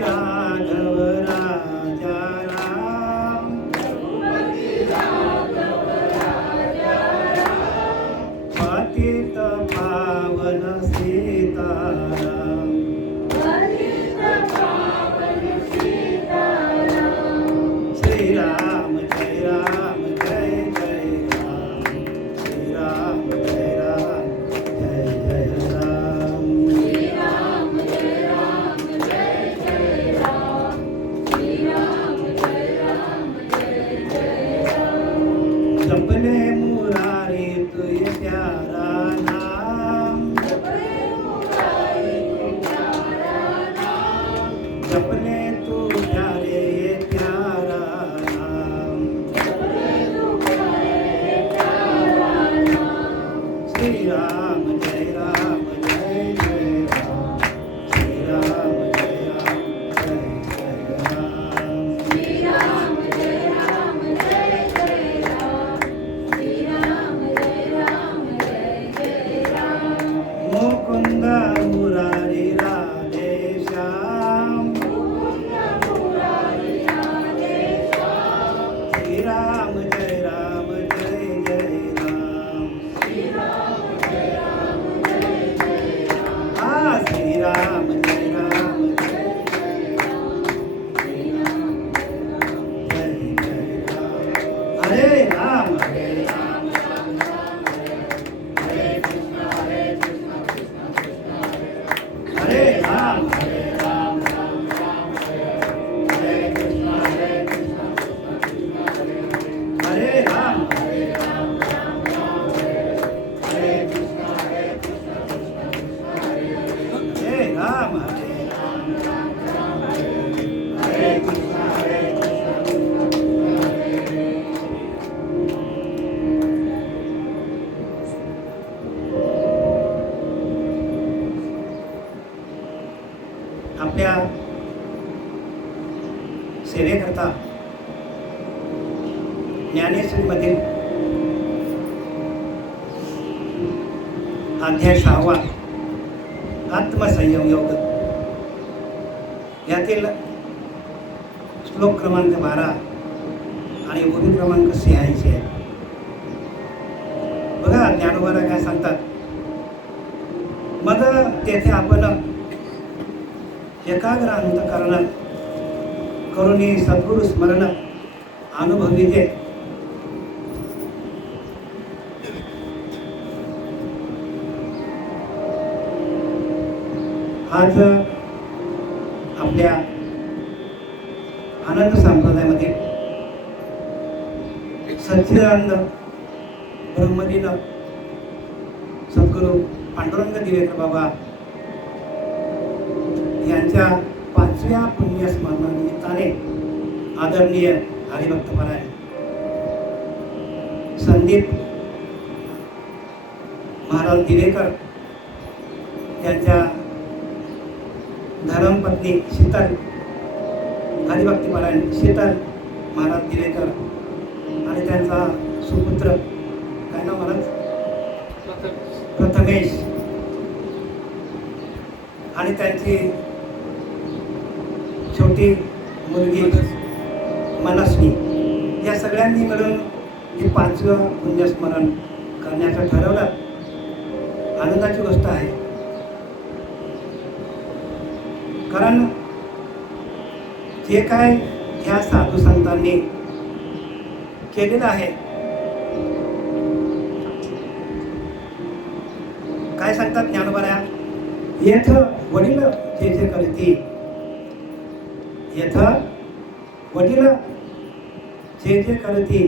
राघव राजा राम पतित पावन सीताराम श्री राम जय राम जय जय राम श्री राम जय राम जय जय राम जपले मुरारी तुझ प्यारा नाम जपले तू प्यारे प्यारा नाम श्री राम जय राम जय जय राम श्री राम जय राम जय जय राम मुकुंद मुरारी राधे श्याम श्री राम जय जय राम हाँ श्री राम जय जय जय राम हरे राम हरे राम हरे राम हरे राम आपल्या सेवेकरता ज्ञानेश्वरीमधील अध्याय 6 आत्मसंयम योग यातील श्लोक क्रमांक 12 आणि ओवी क्रमांक 86 आहे. बघा ज्ञानोबाला काय सांगतात. मग तेथे आपण एकाग्र अंतःकरण करून सद्गुरु स्मरण अनुभविते. आज आपल्या आनंद संप्रदायामध्ये सच्चिदानंद ब्रह्मलीन सद्गुरू पांडुरंग दिवेकर बाबा यांच्या 5व्या पुण्यस्मरणानिमित्ताने आदरणीय हरिभक्तपरायण संदीप महाराज दिवेकर यांच्या धर्मपत्नी शीतल हरिभक्तपरायण शीतल महाराज दिवेकर आणि त्यांचा सुपुत्र काय नाव महाराज प्रथमेश आणि त्यांची छोटी मुलगी मनस्वी या सगळ्यांनी मिळून हे 5वं पुण्यस्मरण करण्याचं ठरवलं. आनंदाची गोष्ट आहे, कारण जे काय ह्या साधू संतांनी केलेलं आहे, काय सांगतात ज्ञानोबा, येथ वडील जे जे करती, येथ वडील जे जे करती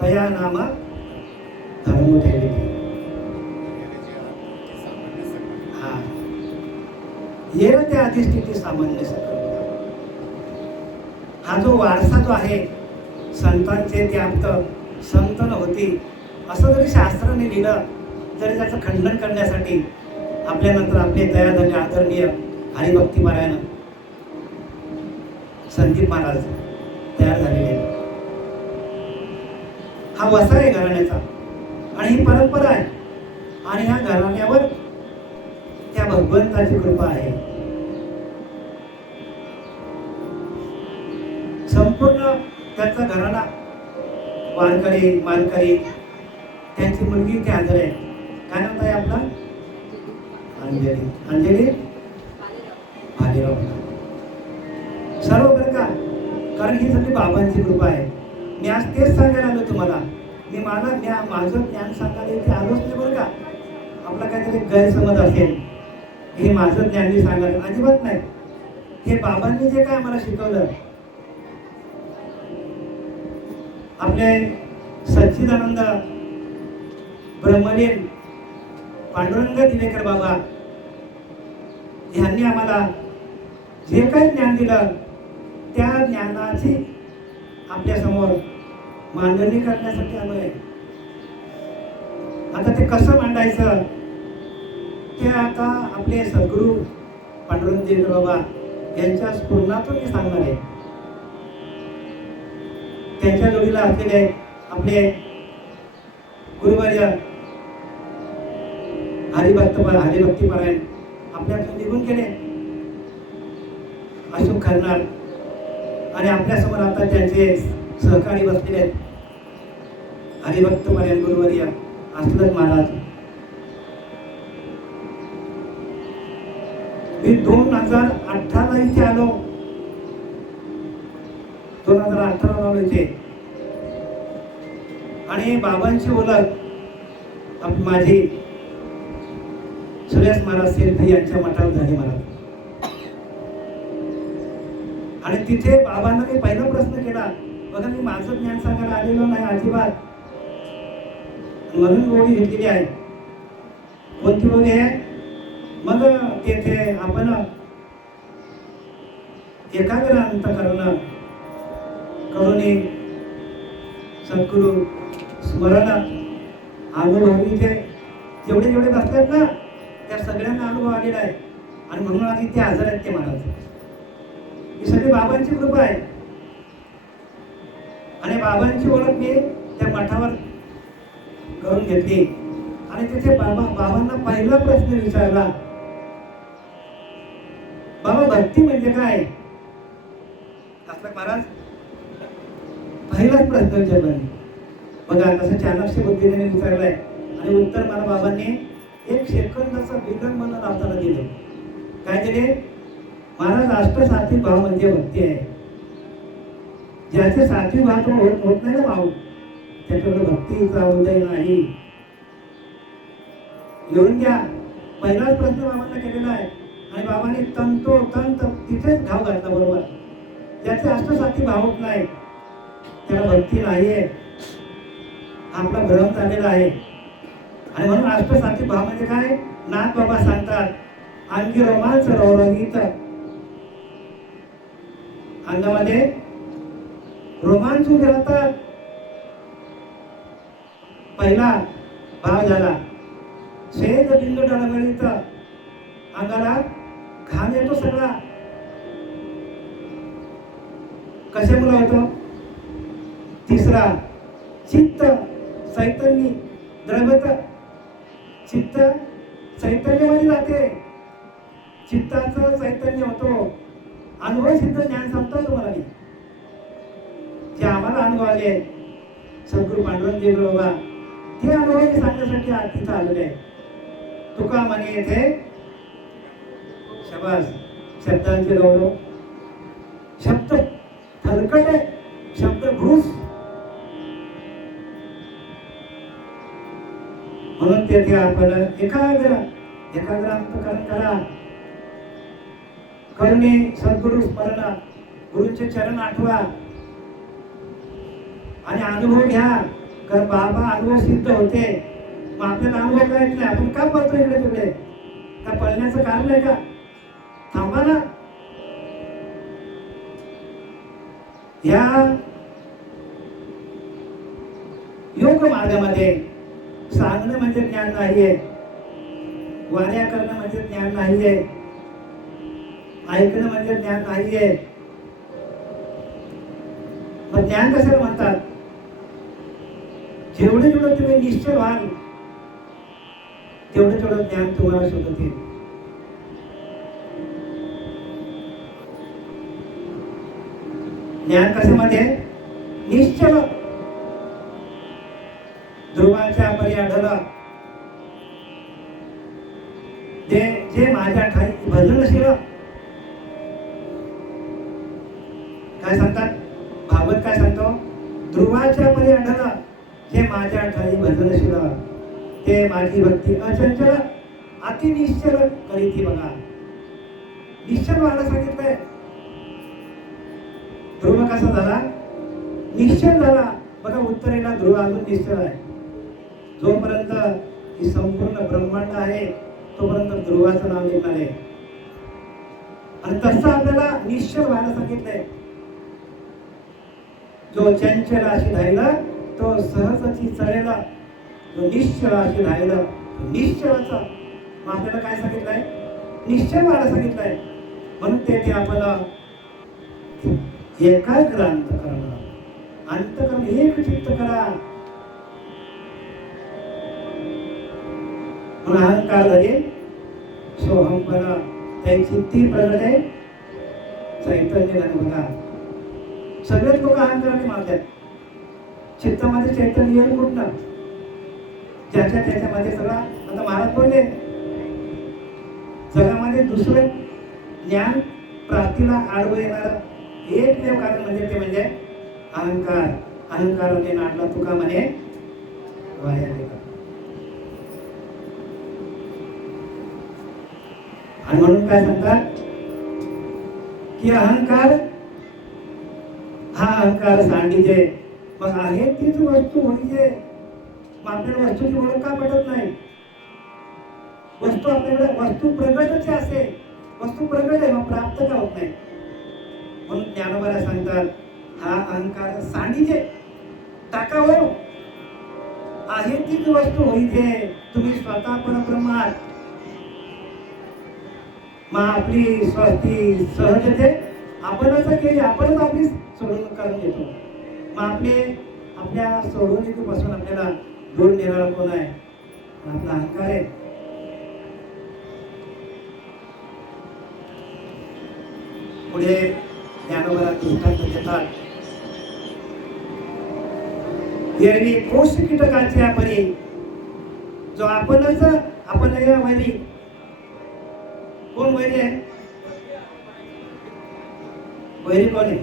तया नाम धर्म ठेवती. हा येर ते अधिष्ठिती सामान्य सकल. हा जो वारसा जो आहे संतांचे त्यात संत नव्हती असं जरी शास्त्राने लिहिलं तरी त्याचं खंडन करण्यासाठी आपल्यानंतर आपले तयार झाले आदरणीय हरिभक्तपरायण संदीप महाराज तयार झालेले. हा वसा आहे घराण्याचा आणि ही परंपरा आहे आणि ह्या घराण्यावर त्या भगवंताची कृपा आहे. संपूर्ण त्यांचा घराला वारकरी मालकरी त्यांची मुलगी इथे हजर आहे. काय नाव आहे आपला? अंजली. अंजली भालेराव. सर्व बरं का, कारण ही सगळी बाबांची कृपा आहे. मी आज तेच सांगायला आलो तुम्हाला. मी माझं ज्ञान सांगायला इथे आलोच नाही बरं का. आपला काहीतरी गैरसमज असेल, हे माझं ज्ञान मी सांगायला अजिबात नाही. हे बाबांनी जे काय मला शिकवलं, आपले सच्चिदानंद ब्रह्मलीन पांडुरंग दिवेकर बाबा यांनी आम्हाला जे काही ज्ञान दिलं, त्या ज्ञानाची आपल्या समोर मांडणी करण्यासाठी आलो आहे. आता ते कसं मांडायचं ते आता आपले सद्गुरू पांडुरंग दिवेकर बाबा यांच्या स्फुरणातून मी सांगणार आहे. त्यांच्या जोडीला असलेले आपले गुरुवर्य हरिभक्तीपरायण आपल्यातून निघून गेले अशोक खरनार, आणि आपल्यासमोर आता त्यांचे सहकारी बसलेले आहेत हरिभक्तपरायण गुरुवर्य अस्लद महाराज. मी 2018 इथे आलो. 2018 आलो इथे, आणि बाबांची ओळख माझी सुरेश महाराज सेल्फी यांच्या मठावर झाली मला. आणि तिथे बाबांना मी पहिला प्रश्न केला, बघा मी माझं ज्ञान सांगायला आलेलो नाही अजिबात, म्हणून गोळी घेतलेली आहे. कोणती गोळी आहे? मग तेथे आपण एकाग्र अंतःकरण करून सद्गुरू स्मरण अनुभव इथे जेवढे जेवढे बसतात ना, त्या सगळ्यांना अनुभव आलेला आहे. आणि म्हणून आज इथे हजर आहेत ते महाराज. ही सगळी बाबांची कृपा आहे. आणि बाबांची ओळख मी त्या मठावर करून घेतली. आणि तिथे बाबांना पहिला प्रश्न विचारला, बाबा भक्ती म्हणजे काय? असला महाराज पहिलाच प्रश्न विचारला. बघा कसं चाणक्य बुद्धीने विचारलाय. आणि उत्तर मला बाबांनी 1 सेकंदाचा विलंब न लावताना दिले. काय दिले? महाराज अष्टसात्विक भाव म्हणजे भक्ती आहे. ज्याचे सात्विक भाव होत नाही ना भाव, त्याच्याकडे भक्तीचा उदय नाही. लिहून घ्या. पहिलाच प्रश्न बाबांना केलेला आहे. आणि बाबांनी तंतोतंत तिथेच घाव घातला बरोबर. ज्याचे अष्टसात्विक भाव होत नाही त्याला भक्ती नाहीये, आपला भ्रम झालेला आहे. आणि म्हणून अष्टसात्विक भाव म्हणजे काय? नाथ बाबा सांगतात, अंगी रोमांच रवरवीत, अंगामध्ये रोमांच उभे राहतात. पहिला भाव झाला स्वेद बिंदू डळमळीत, अंगाला घाम येतो सगळा. कशामुळे होतो? तिसरा चित्त चैतन्य द्रव्यत, चित्त चैतन्यमध्ये जाते, चित्ताचं चैतन्य होतो. अनुभव सिद्ध ज्ञान सांगतो तुम्हाला मी, जे आम्हाला अनुभव आले सद्गुरू पांडुरंग दिवेकर बाबा, ते अनुभव मी सांगण्यासाठी आज तिथं आलेले आहे. तुका म्हणे येथे शबास, शब्दांचे गौरव. शब्द हलकट आहे, शब्द घुस. म्हणून तेथे आपण एकाग्र अंतःकरण करा. करुणे सद्गुरू स्मरण, गुरूंचे चरण आठवा आणि अनुभव घ्या. कारण बाबा अनुभव सिद्ध होते. मग आपल्याला अनुभव करायचा नाही, आपण का पळतो इकडे तिकडे? का पळण्याचं कारण आहे का? थांबा ना. या योग मार्गामध्ये सांगणं म्हणजे ज्ञान नाहीये, वाऱ्या करणं म्हणजे ज्ञान नाहीये, ऐकणं म्हणजे ज्ञान नाहीये. मग ज्ञान कशाला म्हणतात? जेवढे जेवढं तुम्ही निश्चय व्हाल तेवढं तेवढं ज्ञान तुम्हाला शोधत येईल. ज्ञान कशामध्ये? निश्चल. ध्रुवाच्या परी आढळला जे माझ्या ठाई भजनशील. काय सांगतात भागवत? काय सांगतो? ध्रुवाच्या परी आढळला जे माझ्या ठाई भजनशील, ते माझी भक्ती अचंचल अति निश्चल करीती. बघा, निश्चल व्हायला सांगितलंय. ध्रुव कसा झाला? निश्चल झाला. बघा, उत्तरेला ध्रुव अजून निश्चल आहे. जोपर्यंत ही संपूर्ण ब्रह्मांड आहे तोपर्यंत ध्रुवाचं नाव घेणार आहे. आणि तसं आपल्याला निश्चल व्हायला सांगितलंय. जो चंचल अशी राहिला तो सहजची चळेला, जो निश्चल अशी राहिला तो निश्चलाचा. मग आपल्याला काय सांगितलंय? निश्चय व्हायला सांगितलंय. म्हणून ते आपल्याला एकाग्र अंतकरण एक चित्त करा. म्हणून अहंकार झाले सोहमपणा, त्याची ती प्रगट आहे चैतन्य. बघा, सगळेच लोक अहंकाराने मारतात. चित्तामध्ये चैतन्य येईल कुठनं? ज्याच्या त्याच्यामध्ये सगळा. आता महाराज बोलले जगामध्ये दुसरं ज्ञान प्राप्तीला आडवं येणार एकमेव कारण म्हणजे अहंकार. अहंकाराने नाटला तुका म्हणे वाया गेला. आणि म्हणून काय सांगतात की अहंकार हा अहंकार सांडीजे. मग आहे तीच वस्तू म्हणजे मग आपल्याला वस्तूची ओळख का पटत नाही? वस्तू आपल्याकडे वस्तू प्रगटच असे, वस्तू प्रगट आहे, मग प्राप्त का होत नाही? म्हणून ज्ञानोबा सांगतात हा अहंकार सांडीजे टाकावं. आहे तीच वस्तू होईजे, तुम्ही स्वतः परब्रह्म आहात. मग आपली स्वास्थी सहजते आपणच केली, आपणच आपली सोडवणूक करून घेतो. मग आपल्या सोडवणुकीपासून आपल्याला दूर नेणारा कोण आहे? आपला अहंकार आहे. पुढे ज्ञानोबा दृष्टांत देतात. एरवी कोश कीटकाच्या परी जो आपणच आपण वैरी. कोण वैरी आहे? वैरी कोण आहे?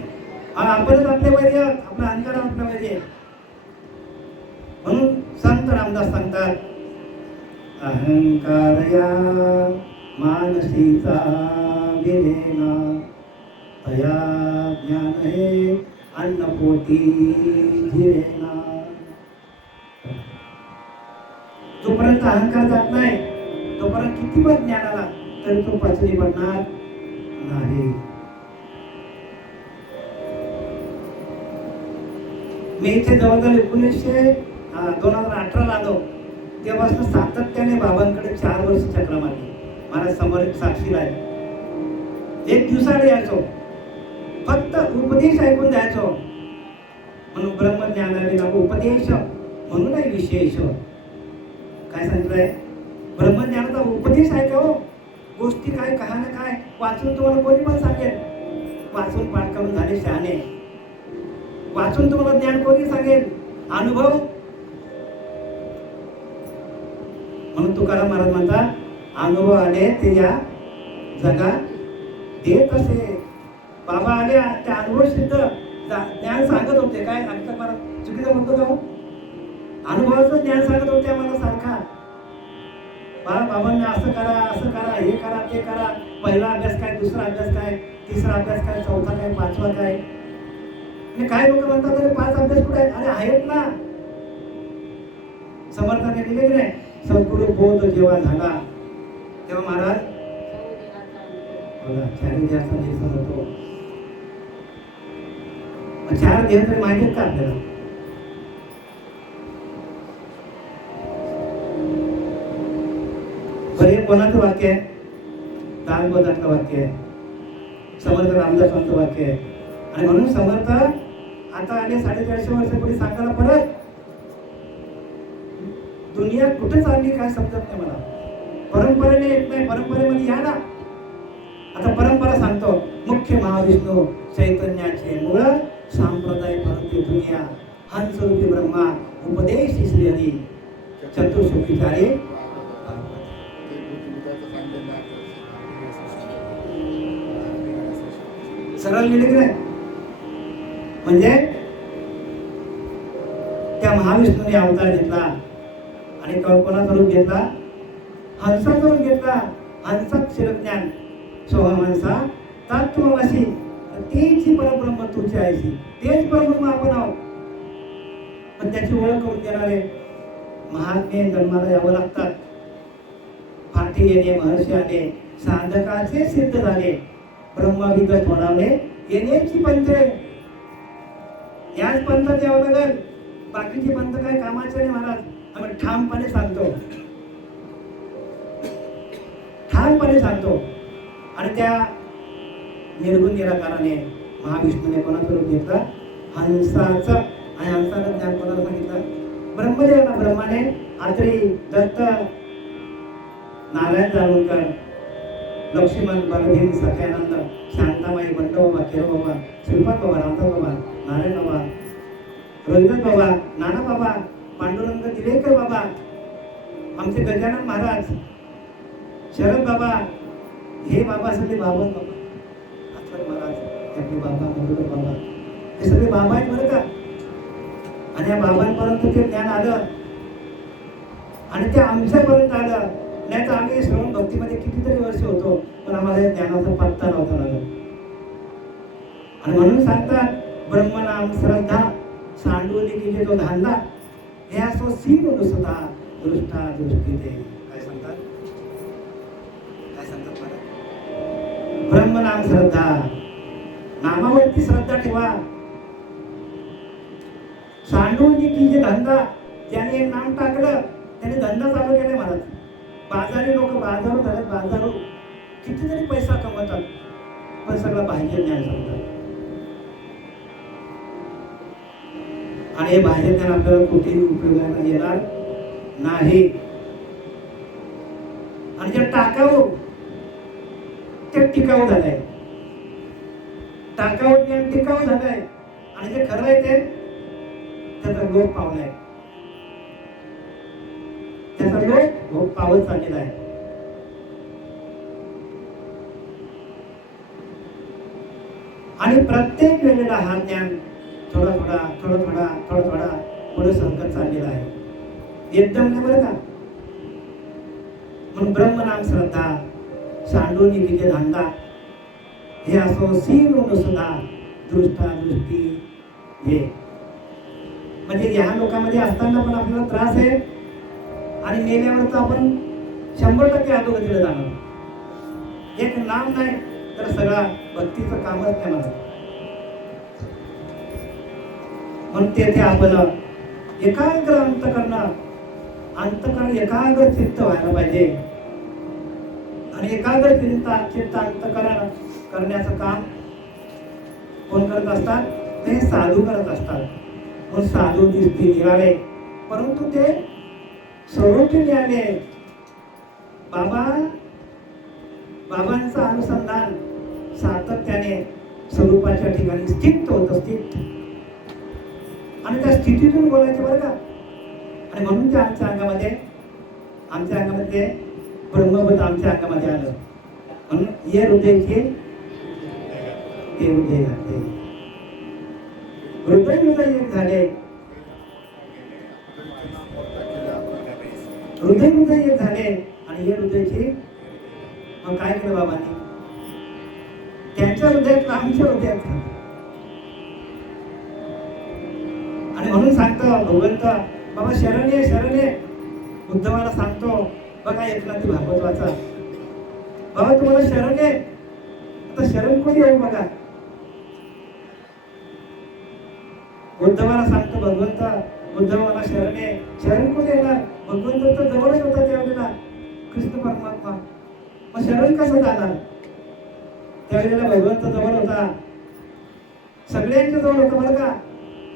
आपणच आपले वैरी आहोत. आपला अहंकार आपला वैरी आहे. म्हणून संत रामदास सांगतात अहंकार या मानसीचा विलेना, तया ज्ञान हे अन्नपोटी जिरेना. जोपर्यंत अहंकार जात नाही तोपर्यंत किती पण ज्ञान आला तरी तो पचनी पडणार नाही. मी इथे जवळजवळ 2018 आलो तेव्हापासून सातत्याने बाबांकडे 4 वर्ष चक्र मारली. मला समोर साक्षीला आहे. एक दिवसाला यायचो, फक्त उपदेश ऐकून जायचो. म्हणून ब्रह्मज्ञानाविना उपदेश म्हणून नाही विशेष. काय सांगितलंय? ब्रह्मज्ञानाचा उपदेश ऐकावं. गोष्टी काय कहाण्या काय वाचून तुम्हाला कोणी पण सांगेल. वाचून पाठ करून झाले शहाणे. वाचून तुम्हाला ज्ञान कोणी सांगेल? अनुभव. म्हणून तुकाराम महाराज म्हणतात अनुभव आले ते या जगात देत असे. बाबा आले त्या अनुभव सिद्ध ज्ञान सांगत होते. काय सांगतात मला चुकीचं म्हणतो का? अनुभवाचं ज्ञान सांगत होते मला सारखा. बाबांना असं करा हे करा ते करा. पहिला अभ्यास काय, दुसरा अभ्यास काय, तिसरा अभ्यास काय, चौथा काय, पाचवा काय. काय लोक म्हणतात अरे 5 अभ्यास कुठे आहेत? अरे आहेत ना. समर्थाने दिले की नाही? सद्गुरु बोध जेव्हा झाला तेव्हा महाराज 4 देहाचा निर्धार होतो. 4 देह तरी माहिती का आपल्याला? हे कोणाचं वाक्य आहे? दासबोधातलं वाक्य आहे. समर्थ रामदासांचं वाक्य आहे. आणि म्हणून समर्थ आता आले 450 वर्षापूर्वी सांगायला परत दुनिया कुठे चालली काय समजत नाही मला. परंपरेने येत नाही. परंपरेमध्ये या ना. आता परंपरा सांगतो मुख्य महाविष्णू चैतन्याचे मूळ सांप्रदाय परंतु दुनिया हंस रूपी ब्रह्मा उपदेश श्री हरी चतुर्सुखीचारे सरळ लिहिले नाही. म्हणजे त्या महाविष्णूने अवतार घेतला आणि कोणाचा रूप घेतला? हंसाचा रूप घेतला. हंसात शिरज्ञान सोहमहंसा तत्वमसी, तेच परब्रह्म तुझे आहेसी, तेच परब्रह्म आपण आहोत. पण त्याची ओळख करून देणारे महात्मे जन्माला यावं लागतात. फाटी येणे महर्षी आले, साधकाचे सिद्ध झाले, ब्रह्मविद थोरावले येण्याची पंथे. याच पंथात यावं लागेल. बाकीचे पंथ काय कामाचे नाही महाराज. आम्ही ठामपणे सांगतो, ठामपणे सांगतो. आणि त्या निर्गुण निराकाराने महाविष्णूने कोणाचं रूप घेतलं? हंसाचं. आणि हंसाचं ज्ञान कोणाला सांगितलं? ब्रह्मदेवाला. ब्रह्माने आत्री, दत्त, नारायण जाळवणकर, लक्ष्मण, बलभीम, सत्यानंद, शांताबाई, बंडोबा, केरोबा, श्रीपाद बाबा, रामदास बाबा, नारायण बाबा, रोहिदास बाबा, नाना बाबा, पांडुरंग दिलेकर बाबा, आमचे गजानन महाराज, शरद बाबा, हे बाबा सगळे बाबा महाराज, आपले बाबा, मधुकर बाबा, हे सगळे बाबा आहेत बरं का. आणि या बाबांपर्यंत ते ज्ञान आलं आणि ते आमच्यापर्यंत आलं. नाही तर आम्ही श्रवण भक्तीमध्ये कितीतरी वर्ष होतो, पण आम्हाला ज्ञानाचा पत्ता नव्हता लागत. आणि म्हणून सांगतात ब्रह्मनाम श्रद्धा सांडवली गेले तो धांदा, हे असो सीन नुसता दृष्टा दृष्टी ते. काय सांगतात? काय सांगतात मला? ब्रह्मनाम श्रद्धा, नामावरती श्रद्धा ठेवा. सांडवली की जे धंदा, ज्याने एक नाम टाकलं त्याने धंदा चालू केलाय महाराज. बाजारी लोक बाजारू झाले, बाजारू कितीतरी पैसा कमवतात, पण सगळं बाह्य ज्ञान सांगतात. आणि हे बाह्य ज्ञान आपल्याला कुठेही उपयोगाला येणार नाही. आणि जे टाकाऊ ते टिकाऊ झालंय. टाकाऊ ज्ञान टिकाऊ झालंय. आणि जे खरं आहे ते त्याचा लोप पावलाय. त्याचा लोप पावत चाललेला आहे. आणि प्रत्येक वेळेला हा ज्ञान थोडा थोडा थोडा थोडा थोडा थोडा पुढे सरकत चाललेला आहे. एकदम नाही बरं का. म्हणून ब्रह्मनाम श्रद्धा सांडून विजय धांदा, हे असो सीन सुद्धा दृष्टा दृष्टी. हे म्हणजे या लोकांमध्ये असताना पण आपल्याला त्रास आहे. आणि मेल्यावर तर आपण 100% अधोगतीला जाणार. एक नाम नाही तर सगळा भक्तीचं कामच नाही मला. म्हणून तेथे आपलं एकाग्र अंतकरण एकाग्र चित्त व्हायला पाहिजे. आणि एकाग्र चित्त अंतकरण करण्याचं काम कोण करत असतात? ते साधू करत असतात. मग साधू दिसते निराळे, परंतु ते स्वरूपी निराळे. बाबांचं अनुसंधान सातत्याने स्वरूपाच्या ठिकाणी स्थित होत स्थित. आणि त्या स्थितीतून बोलायचं बरं का. आणि म्हणून ते आमच्या अंगामध्ये ब्रह्मभूत आमच्या अंगामध्ये आलं. म्हणून हे हृदयचे ते हृदय घातले, हृदय एक झाले, हृदय एक झाले. आणि हे हृदयचे मग काय केलं बाबांनी? त्यांच्या हृदयात आमच्या हृदयात. आणि म्हणून सांगतो भगवंत बाबा शरण ये शरण ये. उद्धवाला सांगतो बघा एकनाथी भागवत वाचा. बाबा तुम्हाला शरण आहे. आता शरण कोणी येऊ बघा. उद्धवाला सांगतो भगवंत उद्धव मला शरण आहे. शरण कोणी येणार? भगवंत तर जवळच होता त्यावेळेला कृष्ण परमात्मा. मग शरण कसं जाणार? त्यावेळेला भगवंत जवळ होता, सगळ्यांच्या जवळ होता बरं का.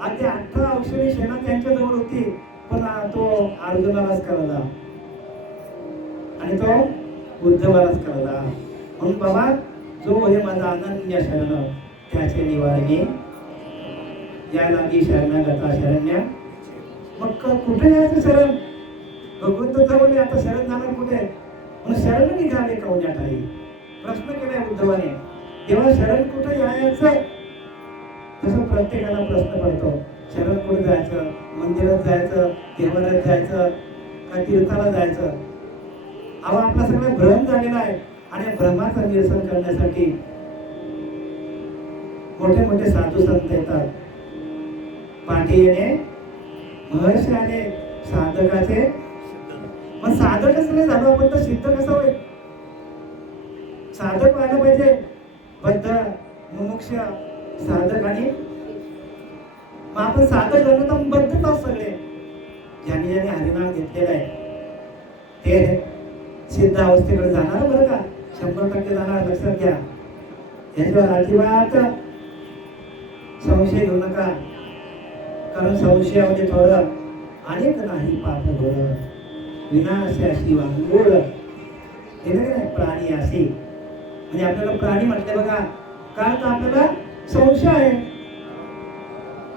आणि ते 18 अक्षरी सेना त्यांच्या जवळ होती, पण तो अर्जुनालाच कळला आणि तो उद्धवालाच कळला. म्हणून बाबा जो हे माझा अनन्य शरण त्याचे निवारणे या लागी शरणागता शरण्या. मग कुठे यायचं शरण? भगवंत बोलले आता शरण जाणार कुठे? म्हणून शरण निघाले कवड्या ठाई. प्रश्न केलाय उद्धवाने, तेव्हा शरण कुठे यायचं? तसं प्रत्येकाला प्रश्न पडतो, शरण कुठे जायचं? मंदिरात जायचं, देवालयात जायचं, का तीर्थाला जायचं? अहो आपला सगळा भ्रम झालेला आहे. आणि भ्रमाचं निरसन करण्यासाठी मोठे मोठे साधू संत येतात. पाठी येणे महर्षी आले साधकाचे. मग साधकच नाही झालो आपण तर सिद्ध कसं होईल? साधक व्हायला पाहिजे, बद्ध मुमुक्ष साधक. आणि मग आपण साधक झालो तर बद्धच आहोत सगळे. ज्यांनी ज्यांनी हरिनाम घेतलेलं आहे ते सिद्ध अवस्थेकडे जाणार बरं का, 100% जाणार, लक्षात घ्या. याच्यावर अजिबात संशय घेऊ नका, कारण संशयामध्ये थोडं अनेक नाही पाप घोळ विनाशाशी वांगोळ. हे नाही प्राणी असे, म्हणजे आपल्याला प्राणी म्हटले बघा, कारण तर आपल्याला संशय आहे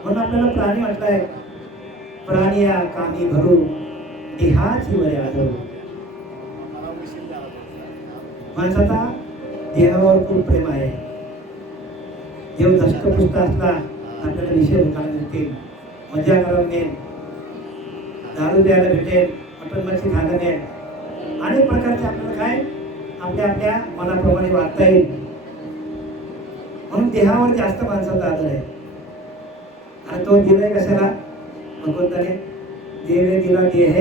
म्हणून आपल्याला प्राणी म्हटलंय. प्राणी या कामी भरू देहाची वरे आढळू. माणसाचा देहावर खूप प्रेम आहे. देव धष्टपुष्ट असला आपल्याला विषय भोगायला मिळतील, मजा करायला मिळेल, दारू द्यायला भेटेल, मटण मच्छी खायला मिळेल, अनेक प्रकारचे आपल्याला काय आपल्या आपल्या मनाप्रमाणे वागता येईल. म्हणून देहावर जास्त माणसाचा आदर आहे. आणि तो दिलाय कशाला? भगवंताने देवे दिला देह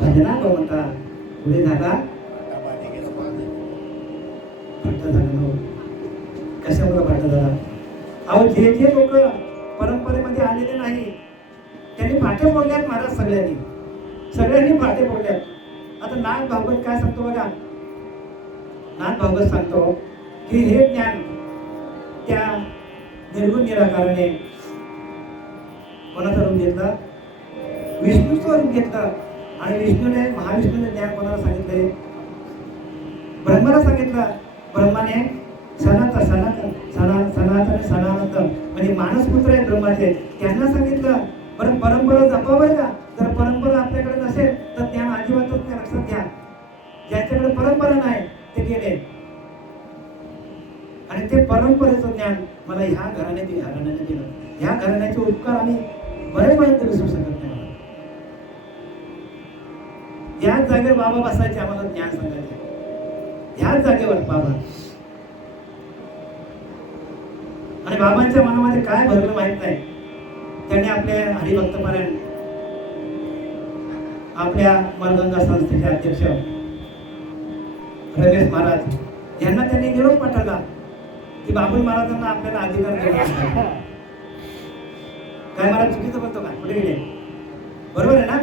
भजना म्हणता. पुढे झाला कशामुळे भाट झाला? अहो जे जे लोक परंपरेमध्ये आलेले नाही त्यांनी फाटे फोडल्यात महाराज. सगळ्यांनी फाटे फोडल्यात. आता नाथ भागवत काय सांगतो बघा, नाथ भागवत सांगतो की हे ज्ञान त्या निर्गुण निराकाराने कोणाचं रूप घेतलं? विष्णूचं रूप घेतलं. आणि विष्णूने महाविष्णूने ज्ञान कोणाला सांगितले? ब्रह्माला सांगितलं. ब्रह्माने सनातन सनातन म्हणजे मानसपुत्र आहेत ब्रह्माचे, त्यांना सांगितलं. बरं परंपरा जपावर का? जर परंपरा आपल्याकडे नसेल तर ज्ञान अजिबातच नाही, लक्षात घ्या. ज्यांच्याकडे परंपरा नाही ते गेले. आणि ते परंपरेचं ज्ञान मला ह्या घराने दिलं. ह्या घराण्याचे उपकार आम्ही बरेपर्यंत विसरू शकत नाही. याच जागेवर बाबा बसायचे, आम्हाला ज्ञान सांगायचे. ह्याच जागेवर बाबा. आणि बाबांच्या मनामध्ये काय भरलं माहित नाही. त्यांनी आपले हरिभक्तपारायण, आपल्या मनगंगा संस्थेचे अध्यक्ष रमेश महाराज यांना त्यांनी निरोप पाठवला की बाबुल महाराजांना आपल्याला अधिकार देणार. काय महाराज चुकीचं बोलतो का? कुठे गेले? बरोबर आहे ना?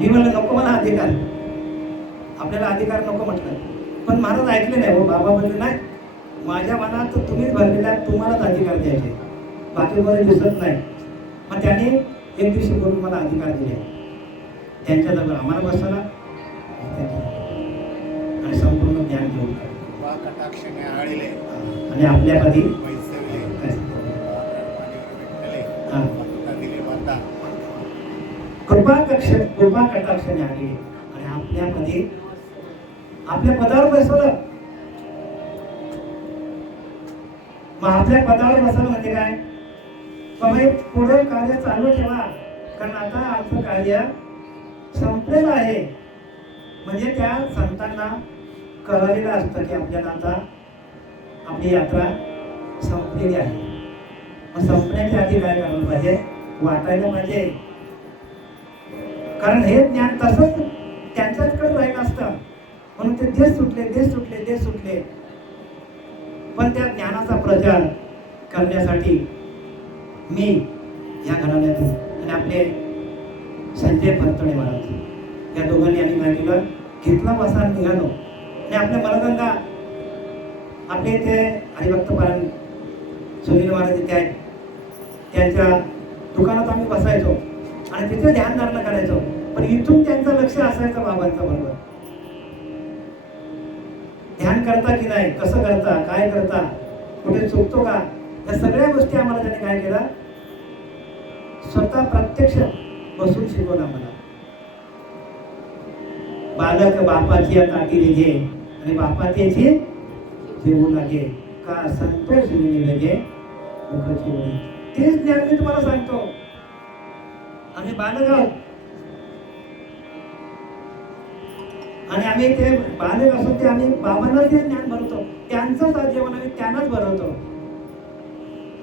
मी म्हणलं नको मला अधिकार, आपल्याला अधिकार नको म्हटलं. पण महाराज ऐकले नाही. हो बाबा म्हणले नाही, माझ्या मनात तुम्हीच भरलेल्या, तुम्हालाच अधिकार द्यायचे, बाकी बरे दिसत नाही. मग त्यांनी एक दिवशी बोलून मला अधिकार दिले. त्यांच्या जवळ आम्हाला बसवला आणि संपूर्ण ज्ञान घेऊन आणि आपल्या कधी कृपा कटाक्षाने आली आणि आपल्यामध्ये आपल्या पदावर बसवलं. मग आपल्या पदावर बसवलं म्हणजे काय? बाबा पुढे कार्य चालू ठेवा, कारण आता आमचं कार्य संपलेलं आहे. म्हणजे त्या संतांना कळलेलं असतं की आपल्याला आता आपली यात्रा संपलेली आहे. मग संपण्याच्या आधी काय करायला पाहिजे? वाटायला पाहिजे. कारण हे ज्ञान तसंच त्यांच्याकडे राहिलं असतं. म्हणून ते देश सुटले. पण त्या ज्ञानाचा प्रचार करण्यासाठी मी या घराण्यातून आणि आपले संजय फरतडे महाराज या दोघांनी आम्ही काय केलं? घेतला बसा निघालो. आणि आपल्या मनगंगा आपले इथे हरिभक्तपारायण सुनील महाराज इथे आहेत, त्यांच्या दुकानात आम्ही बसायचो आणि तिथे ध्यानधारणा करायचो. पण इथून त्यांचं लक्ष असायचं बाबांच्या बरोबर. ध्यान करता की नाही, कसं करता, काय करता, कुठे चुकतो का, या सगळ्या गोष्टी आम्हाला त्याने काय केलं, स्वतः प्रत्यक्ष बसून शिकवलं आम्हाला. बालक बापाची ताटी निघे आणि बापा त्याची जेवू लागे, का संतोष निघे मुखाची ओळी. तेच ज्ञान मी तुम्हाला सांगतो. आम्ही बालक आहोत आणि आम्ही ते बालक असून ते आम्ही बाबांना जे ज्ञान भरतो त्यांचंच जेवण आम्ही त्यांनाच भरवतो.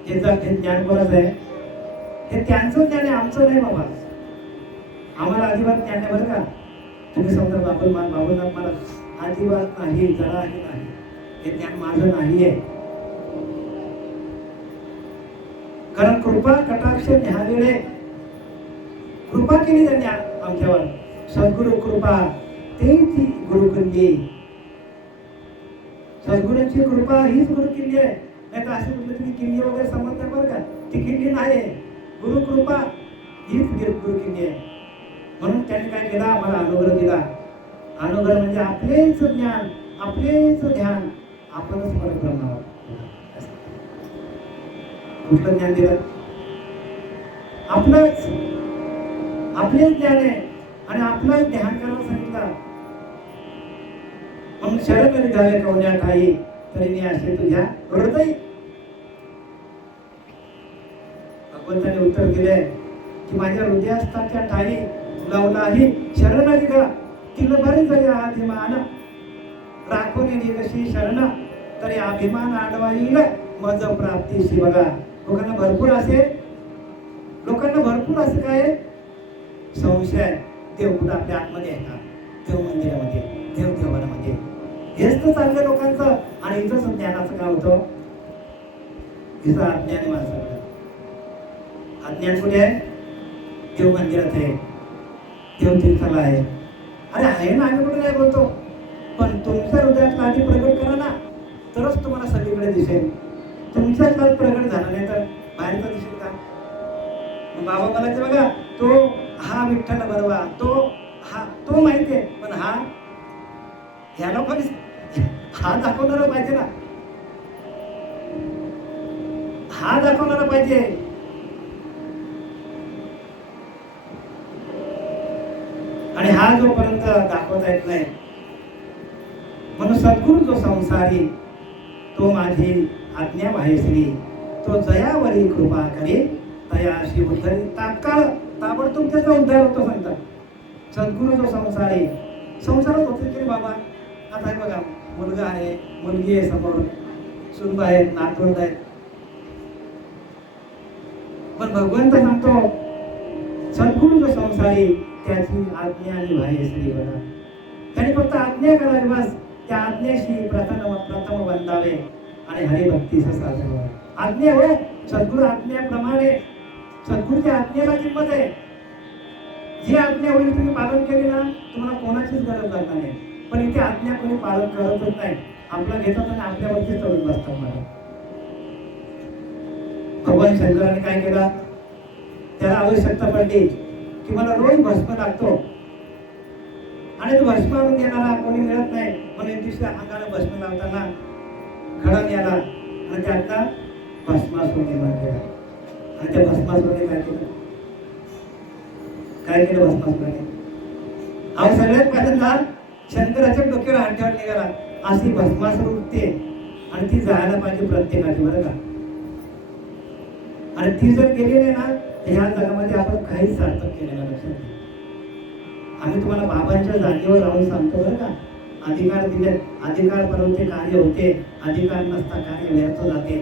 हे ज्ञान कोणाच आहे? हे त्यांचं ज्ञान आहे, आमचं नाही बाबा. आम्हाला अजिबात ज्ञान नाही बरं का. तुम्ही समजा बाबूंना मला अजिबात नाही, जराही नाही, हे ज्ञान माझं नाही आहे. कारण कृपा कटाक्ष न्याहाळले, कृपा केली त्यांनी आमच्यावर. सद्गुरु कृपा तेची गुरुकिल्ली. सद्गुरूंची कृपा हीच गुरुकिल्ली आहे. नाही तर अशी तुम्ही किल्ली वगैरे समजता बरं का, ती किल्ली नाही. गुरु कृपा हीच गुरुकिल्ली आहे. म्हणून त्यांनी काय केलं, आम्हाला अनुग्रह दिला. अनुग्रह म्हणजे आपलेच ज्ञान, आपलेच ध्यान, आपणच परब्रह्म आहोत. कुठलं ज्ञान दिलं? आपलंच, आपलेच ज्ञान आहे आणि आपलंच ध्यान करायला सांगितलं. म्हणून शरण निघाले कवड्या ठाई, तरी मी असे तुझ्या हृदय. भगवंताने उत्तर दिले की माझ्या हृदयास्थाच्या ठाई लावलाही शरण निघा, तिला बरेच झाले अभिमान. राखून निघशी शरण, तरी अभिमान आडवा येईल मज प्राप्तीशी. बघा, लोकांना भरपूर असे काय संशय, देव कुठं आपल्या आतमध्ये आहे का, देव मंदिरामध्ये, देव देवालयामध्ये, हेच तर चाललं लोकांचं. आणि इथं ज्ञानाचं काय होतं, इथं अज्ञान आहे माणसाकडे. अज्ञान कुठे आहे? देव मंदिरात आहे, देव तीर्थाला आहे. अरे आहे ना, आम्ही कुठे नाही बोलतो, पण तुमच्या हृदयात आधी प्रगट करा ना, तरच तुम्हाला सगळीकडे दिसेल. तुमच्याच काल प्रगट झाला नाही तर बाहेरचा दिसेल का? बाबा मला ते बघा, तो हा विठ्ठल बरोबर, तो माहिती आहे, पण ह्याला पण हा दाखवणारा पाहिजे ना, हा दाखवणारा पाहिजे. आणि हा जोपर्यंत दाखवता येत नाही, म्हणून सद्गुरु जो संसारी, तो माझी आज्ञा भायश्री, तो जयावरी कृपा करी, तयाशी उद्धरी. तात्काळ ताबडतोब त्याचा उद्धार होतो सांगतात. सद्गुरु जो संसारी, संसारात होते की बाबा. आता हे बघा, मुलगा आहे, मुलगी आहे, समोर सुनबा आहे, नातवंड आहे, पण भगवंत सांगतो सद्गुरु जो संसारी, त्याची आज्ञा आणि भायश्री. बघा, त्याने फक्त आज्ञा करावी बस. त्या आज्ञेशी प्रथम वंदावे आणि हरिभक्तीचं साधावे. आज्ञा होय, सद्गुरु आज्ञेप्रमाणे, सद्गुरूच्या आज्ञेला किंमत आहे. जी आज्ञा होईल तुम्ही पालन केली ना, तुम्हाला कोणाचीच गरज लागणार नाही. पण इथे आज्ञा कोणी पालन करतच नाही, आपला घेतात आणि आपल्यावरती चढून बसतात. मला भगवान शंकराने काय केलं, त्याला आवश्यकता पडली की मला रोज भस्म लागतो आणि तो भस्म आणून देणारा कोणी मिळत नाही. म्हणून दुसऱ्या अंगाला भस्म लावताना खडा आला आणि त्यातला भस्मासूर निर्माण केला. आणि त्या भस्मासुराने काय केलं भस्मासुराने? हा सगळ्यात पहिल्यांदा शंकराच्या डोक्यावर हात ठेवून निघाला. अशी भस्मासूर उठते आणि ती जायला पाहिजे प्रत्येकाची, बरं का. आणि ती जर गेली नाही ना, ह्या जगामध्ये आपण काहीच सार्थक केलेलं लक्षात. आम्ही तुम्हाला बाबांच्या जागेवर राहून सांगतो बरं का. अधिकार दिले, अधिकार परंतु कार्य होते, अधिकार नसता कार्य व्यर्थ जाते.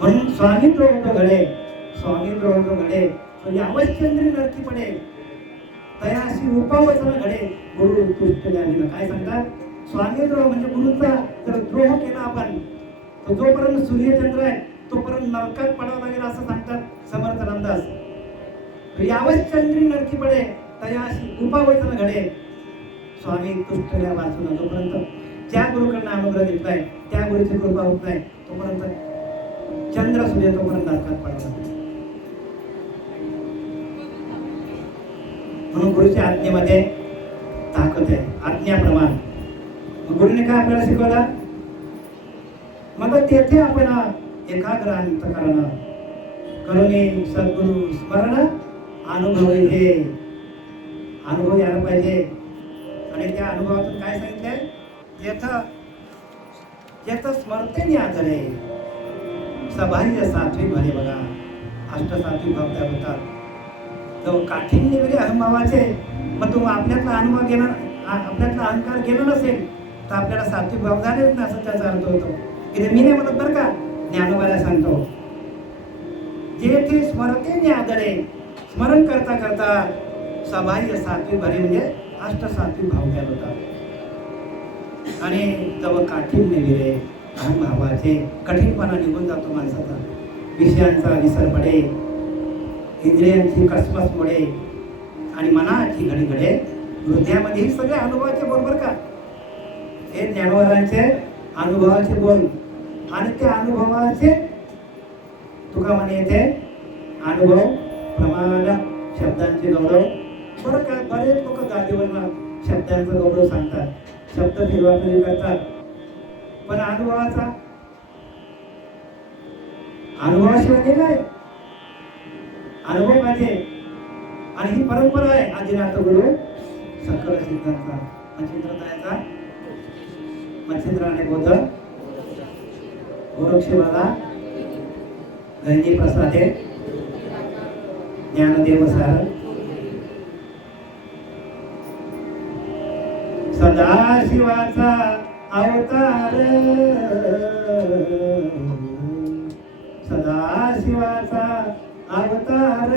म्हणून स्वामित्व घडे, स्वामित्व घडे, यावश्चंद्री नरकी पडे, तयाशी उपवचन घडे, गुरु तुष्ट द्यावी. काय सांगतात? स्वामित्व म्हणजे गुरुचा जर द्रोह केला आपण, तर जोपर्यंत सूर्यचंद्र आहे तोपर्यंत नरकात पडावं लागेल, असं सांगतात समर्थ रामदास. यावश्चंद्री नरकी पडे, तयाशी उपवचन घडे, स्वामी तुष्ट द्या वाचून. जोपर्यंत ज्या गुरुकडनं अनुग्रह घेतलाय त्या गुरुची कृपा होत नाही, तोपर्यंत चंद्र सूर्य तोपर्यंत नरकात पडला. म्हणून गुरुच्या आज्ञेमध्ये ताकद आहे, आज्ञाप्रमाण. गुरुने काय आपल्याला शिकवलं? मग तेथे आपण एकाग्र अंतःकरण करुणे सद्गुरु स्मरण अनुभव हे अनुभव यायला पाहिजे. आणि त्या अनुभवातून काय सांगितलंय? ज्याचं स्मरतेने आदरे सबाह्य सात्विक भले बघा, अष्टसात्विक भाव तयार होतात. जो काठीण्य वगैरे अहंभावाचे, मग तो आपल्यातला अनुभव गेला, आपल्यातला अहंकार गेला नसेल तर आपल्याला सात्विक भाव झालेच ना, असं त्याचा अर्थ होतो. इथे मी नाही म्हणत बरं का, ज्ञानोबाला सांगतो, जेथे स्मरतेने आदरे, स्मरण करता करता सबाह्य सात्विक भले म्हणजे अष्टसात्विक भाव तयार होतात. आणि जवळ काठीण्य गेले अहंभावाचे, कठीणपणा निघून जातो माणसाचा, विषयांचा विसर पडे, इंद्रियांची कसमसमुळे आणि मनाची घडीघडे हृदयामध्ये सगळे अनुभवाचे बरोबर का, हे ज्ञानोबांचे अनुभवाचे बोल. आणि त्या अनुभवाचे तुका म्हणे येते अनुभव प्रमाण शब्दांचे गौरव. बरं का, बरेच लोक गादीवर शब्दांचा गौरव सांगतात, शब्द फिरवाफिरी करतात, पण अनुभवाचा अनुभवाशिवाय काय अनुभव पाहिजे. आणि ही परंपरा आहे आदिनाथ गुरु सकळ सिद्धांचा, मच्छिंद्रताचा, मच्छिंद्र आणि बोध गोरक्षवाला गैनी प्रसादे ज्ञानदेव सार सदाशिवाचा अवतार, सदाशिवाचा अवतार,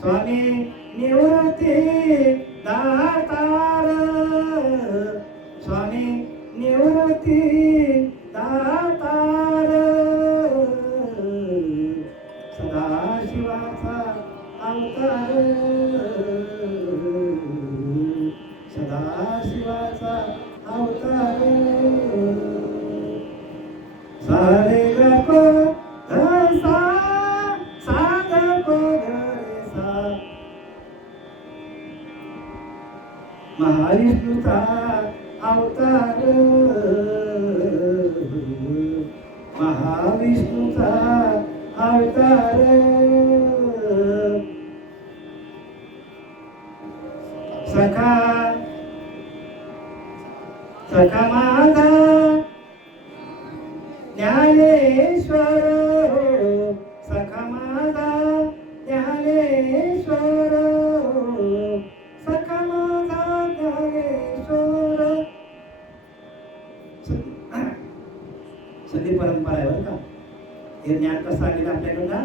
स्वामी निवृत्ती दातार, स्वामी निवृत्ती दातार, सदाशिवाचा अवतार, सदाशिवाचा अवतार. सारे गप सा साध पगरे सा, महाविष्णूचा अवतार, महाविष्णूचा अवतार, सखा सखा माझा ज्ञानेश्वर, सखा माझा ज्ञानेश्वर, सखा माझा ज्ञानेश्वर. सगळी परंपरा आहे बरं का. हे ज्ञान कसं आलेलं आपल्याकडनं?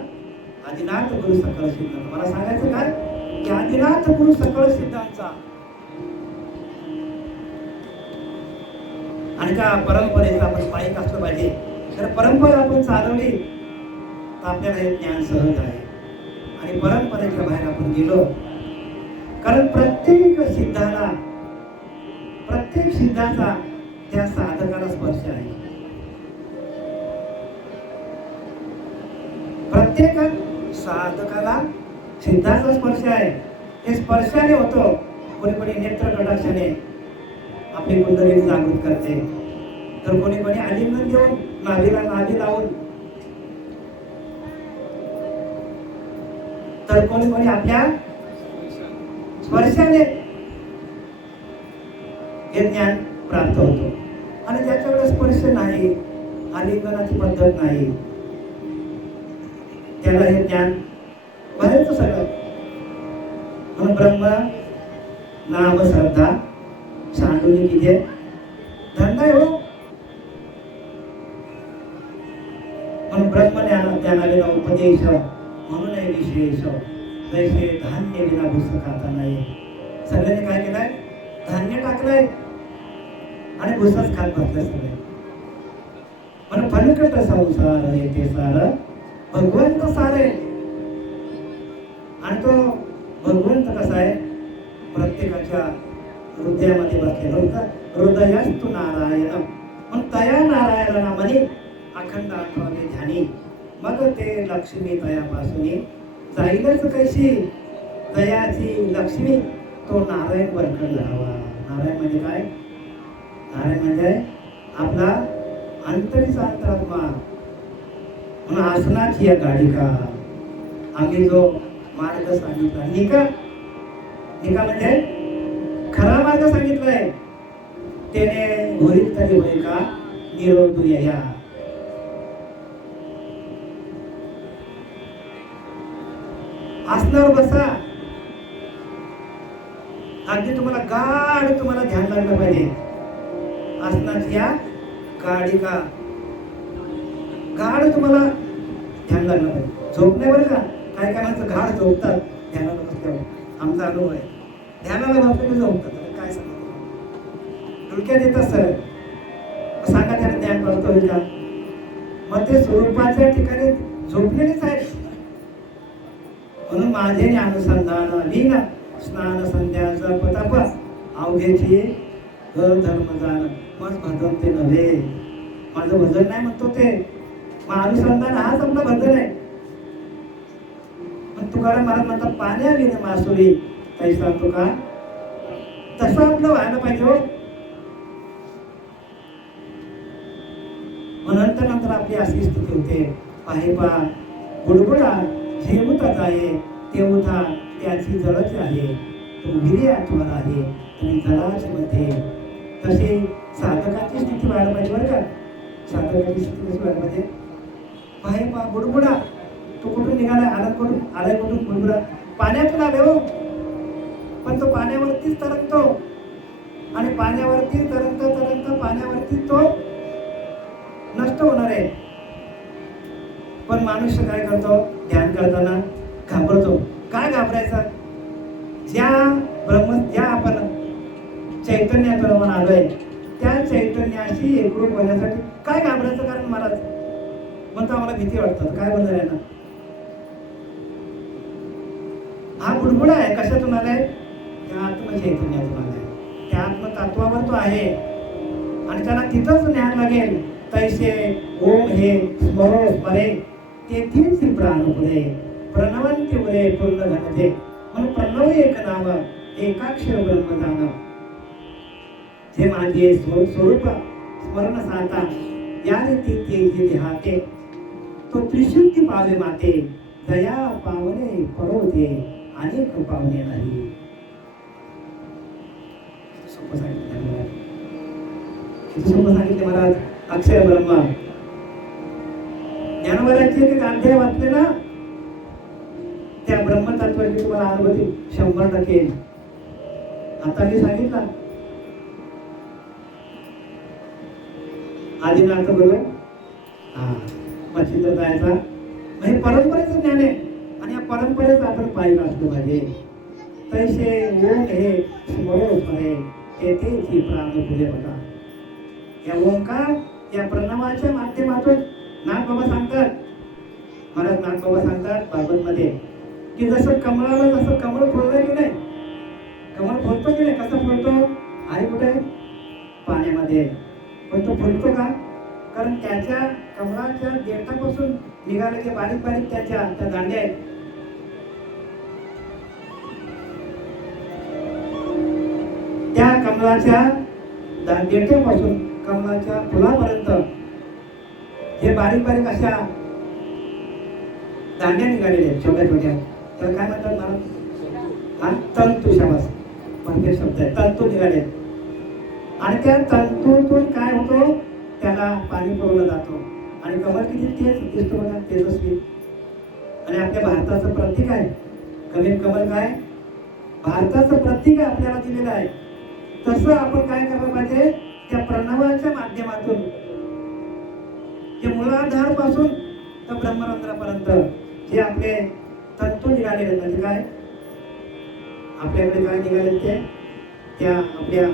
आदिनाथ गुरु सकळ सिद्धांत. मला सांगायचं काय की आदिनाथ गुरु सकळ सिद्धांचा आणि त्या परंपरेचा आपण पायीक असलं पाहिजे. तर परंपरा आपण चालवली तर आपल्याला हे ज्ञान सहज आहे. आणि परंपरेच्या बाहेर आपण गेलो, कारण प्रत्येक सिद्धाचा त्या साधकाला स्पर्श आहे. प्रत्येक साधकाला सिद्धाचा स्पर्श आहे. हे स्पर्शाने होतो. कोणी कोणी नेत्र कटाक्षाने आपली कुंडली जागृत करते, तर कोणी कोणी आलिंगन देऊन नाभीला नाभी लावून, तर कोणी कोणी आपल्या स्पर्शाने हे ज्ञान प्राप्त होतो. आणि ज्याच्याकडे स्पर्श नाही, आलिंगनाची पद्धत नाही, त्याला हे ज्ञान बाहेरच सगळं. म्हणून ब्रह्म नाम श्रद्धा सांडून किती धंदा आहे हो. म्हणून ब्रह्मज्ञानाविना उपदेश म्हणून आहे विशेष, जैसे धान्य विना भूस खाता नाही. सगळ्यांनी काय केलंय? धान्य टाकलंय आणि भुसाच खात बसलाय सगळे. म्हणून फलकट संसार येते सार भगवंत सारे. आणि तो भगवंत कसा आहे? प्रत्येकाच्या हृदयामध्ये बसलेला होता. हृदयास्तु नारायण, म्हणून तया नारायणा म्हणे अखंड आठवावे ध्यानी, मग ते लक्ष्मी तयापासून जाईलच कैशी, दयाची लक्ष्मी तो नारायण बरकत हवा. नारायण म्हणजे काय? नारायण म्हणजे आपला अंतरीचा अंतरात्मा. म्हणून आसनाची या गाडिका आम्ही जो मार्ग सांगितला, निका निका म्हणजे खरा मार्ग सांगितलाय, त्याने घोरीत तरी होय का निरोध या. आसनावर बसा, अगदी तुम्हाला गाढ तुम्हाला ध्यान लागलं पाहिजे. आसनाची या गाडिका गाढ तुम्हाला ध्यान लागलं पाहिजे. झोप नाही बरं का, काय काय माणसं गाढ झोपतात ध्यानाला बसल्यावर. आमचा अनुभव आहे, ध्यानाला बसल्यावर झोपतात. काय सांगतात, डुलक्या देतात सर, सांगा त्याला ध्यान करतोय का? मग ते स्वरूपाच्या ठिकाणी झोपलेलेच आहेत. म्हणून माझे अनुसंधान लीन स्नान संध्या जप तप अवघेची धर्म जाण मग भजन ते नव्हे. माझं भजन नाही म्हणतो ते, मग अनुसंधान हाच आपला भजन आहे. मग तुकाराम महाराज म्हणतात, पाण्या विने मासुरी तैसा तुका, तसं आपलं व्हायला पाहिजे हो. मग नंतर नंतर आपली अशी स्थिती होते, पाहे पा बुडबुडा जेवता जाये ते उठा त्याची जळच आहे, तो विरे आठवण आहे आणि जळाची मध्ये. तसे साधकाची स्थिती व्हायला पाहिजे बरं का. साधकाची स्थिती कशी व्हायला पाहिजे? पाहे पा बुडबुडा, तो कुठून निघालाय, आलाय कुठून बुडबुडा? पाण्यातून आले हो, पण तो पाण्यावरतीच तरंगतो आणि पाण्यावरती तरंगता पाण्यावरती तो नष्ट होणार आहे. पण मनुष्य काय करतो, ध्यान करताना घाबरतो. काय घाबरायचं? ज्या आपण चैतन्याकडून आलोय त्या चैतन्याशी एकरूप होण्यासाठी काय घाबरायचं? कारण महाराज म्हणतो आम्हाला भीती वाटतात. काय बंद आहे ना, हा बुडबुडा आहे, कशातून आलाय? त्या आत्मचैतन्यातून आलाय. त्या आत्मतत्वावर तो आहे आणि त्याला तिथंच ज्ञान लागेल. तैसे ओम हे स्मरो स्मरे तेथील प्राण पुरे प्रणवंती उरे पूर्ण घनते. म्हणून प्रणव एक नाव एकाक्षर ब्रह्म जाण, जे माझे स्वरूप स्मरण साता या रीती तेजी देहाते, तो त्रिशुद्धी पावे माते दया पावने परोते अनेक पावने नाही. सोपं सांगितलं, किती सोपं सांगितलं महाराज. अक्षर ब्रह्म ज्ञानोबाचे एक अध्याय वाचले ना, त्या ब्रह्मतत्वाची तुम्हाला अनुभूती 100% येईल. आता मी सांगितलं आदिनाथ गुरु, मच्छिंद्र जायचा म्हणजे परंपरेचं ज्ञान आहे आणि या परंपरेच आपण पाहिलं असलं पाहिजे. तैसे ओम हे स्मरो स्मरे तेथेची प्राण पुरे बघा. या ओंकार या प्रणवाच्या माध्यमातून नागबाबा सांगतात, महाराज नागबाबा सांगतात भागवत मध्ये की जसं कमळाला जसं कमळ फुललंय की नाही, कमळ फुलतो की नाही, कसं फुलतो? आहे कुठे? पाण्यामध्ये. पण तो फुलतो का? कारण त्याच्या कमळाच्या देठापासून निघाले जे बारीक बारीक त्या दांड्या आहेत, त्या कमळाच्या देठापासून कमळाच्या फुलापर्यंत हे बारीक बारीक अशा दांड्या निघालेल्या छोट्या छोट्या, त्याला काय म्हणतात मला? तंतू. शाबास, परफेक्ट शब्द आहे. तंतू निघाले आणि त्या तंतूतून काय होतो, त्याला पाणी पुरवलं जातो आणि कमळ किती तेज दिसतो बघा, तेजस्वी. आणि आपल्या भारताचं प्रतीक आहे कमळ. काय भारताचं प्रतीक आहे, आपल्याला दिलेलं आहे. तसं आपण काय करायला पाहिजे, त्या प्रणवाच्या माध्यमातून जे मूलाधार पासून तर ब्रह्मरंध्रापर्यंत जे आपले तंतू निघालेले, म्हणजे काय आपल्याकडे काय निघाले, ते त्या आपल्या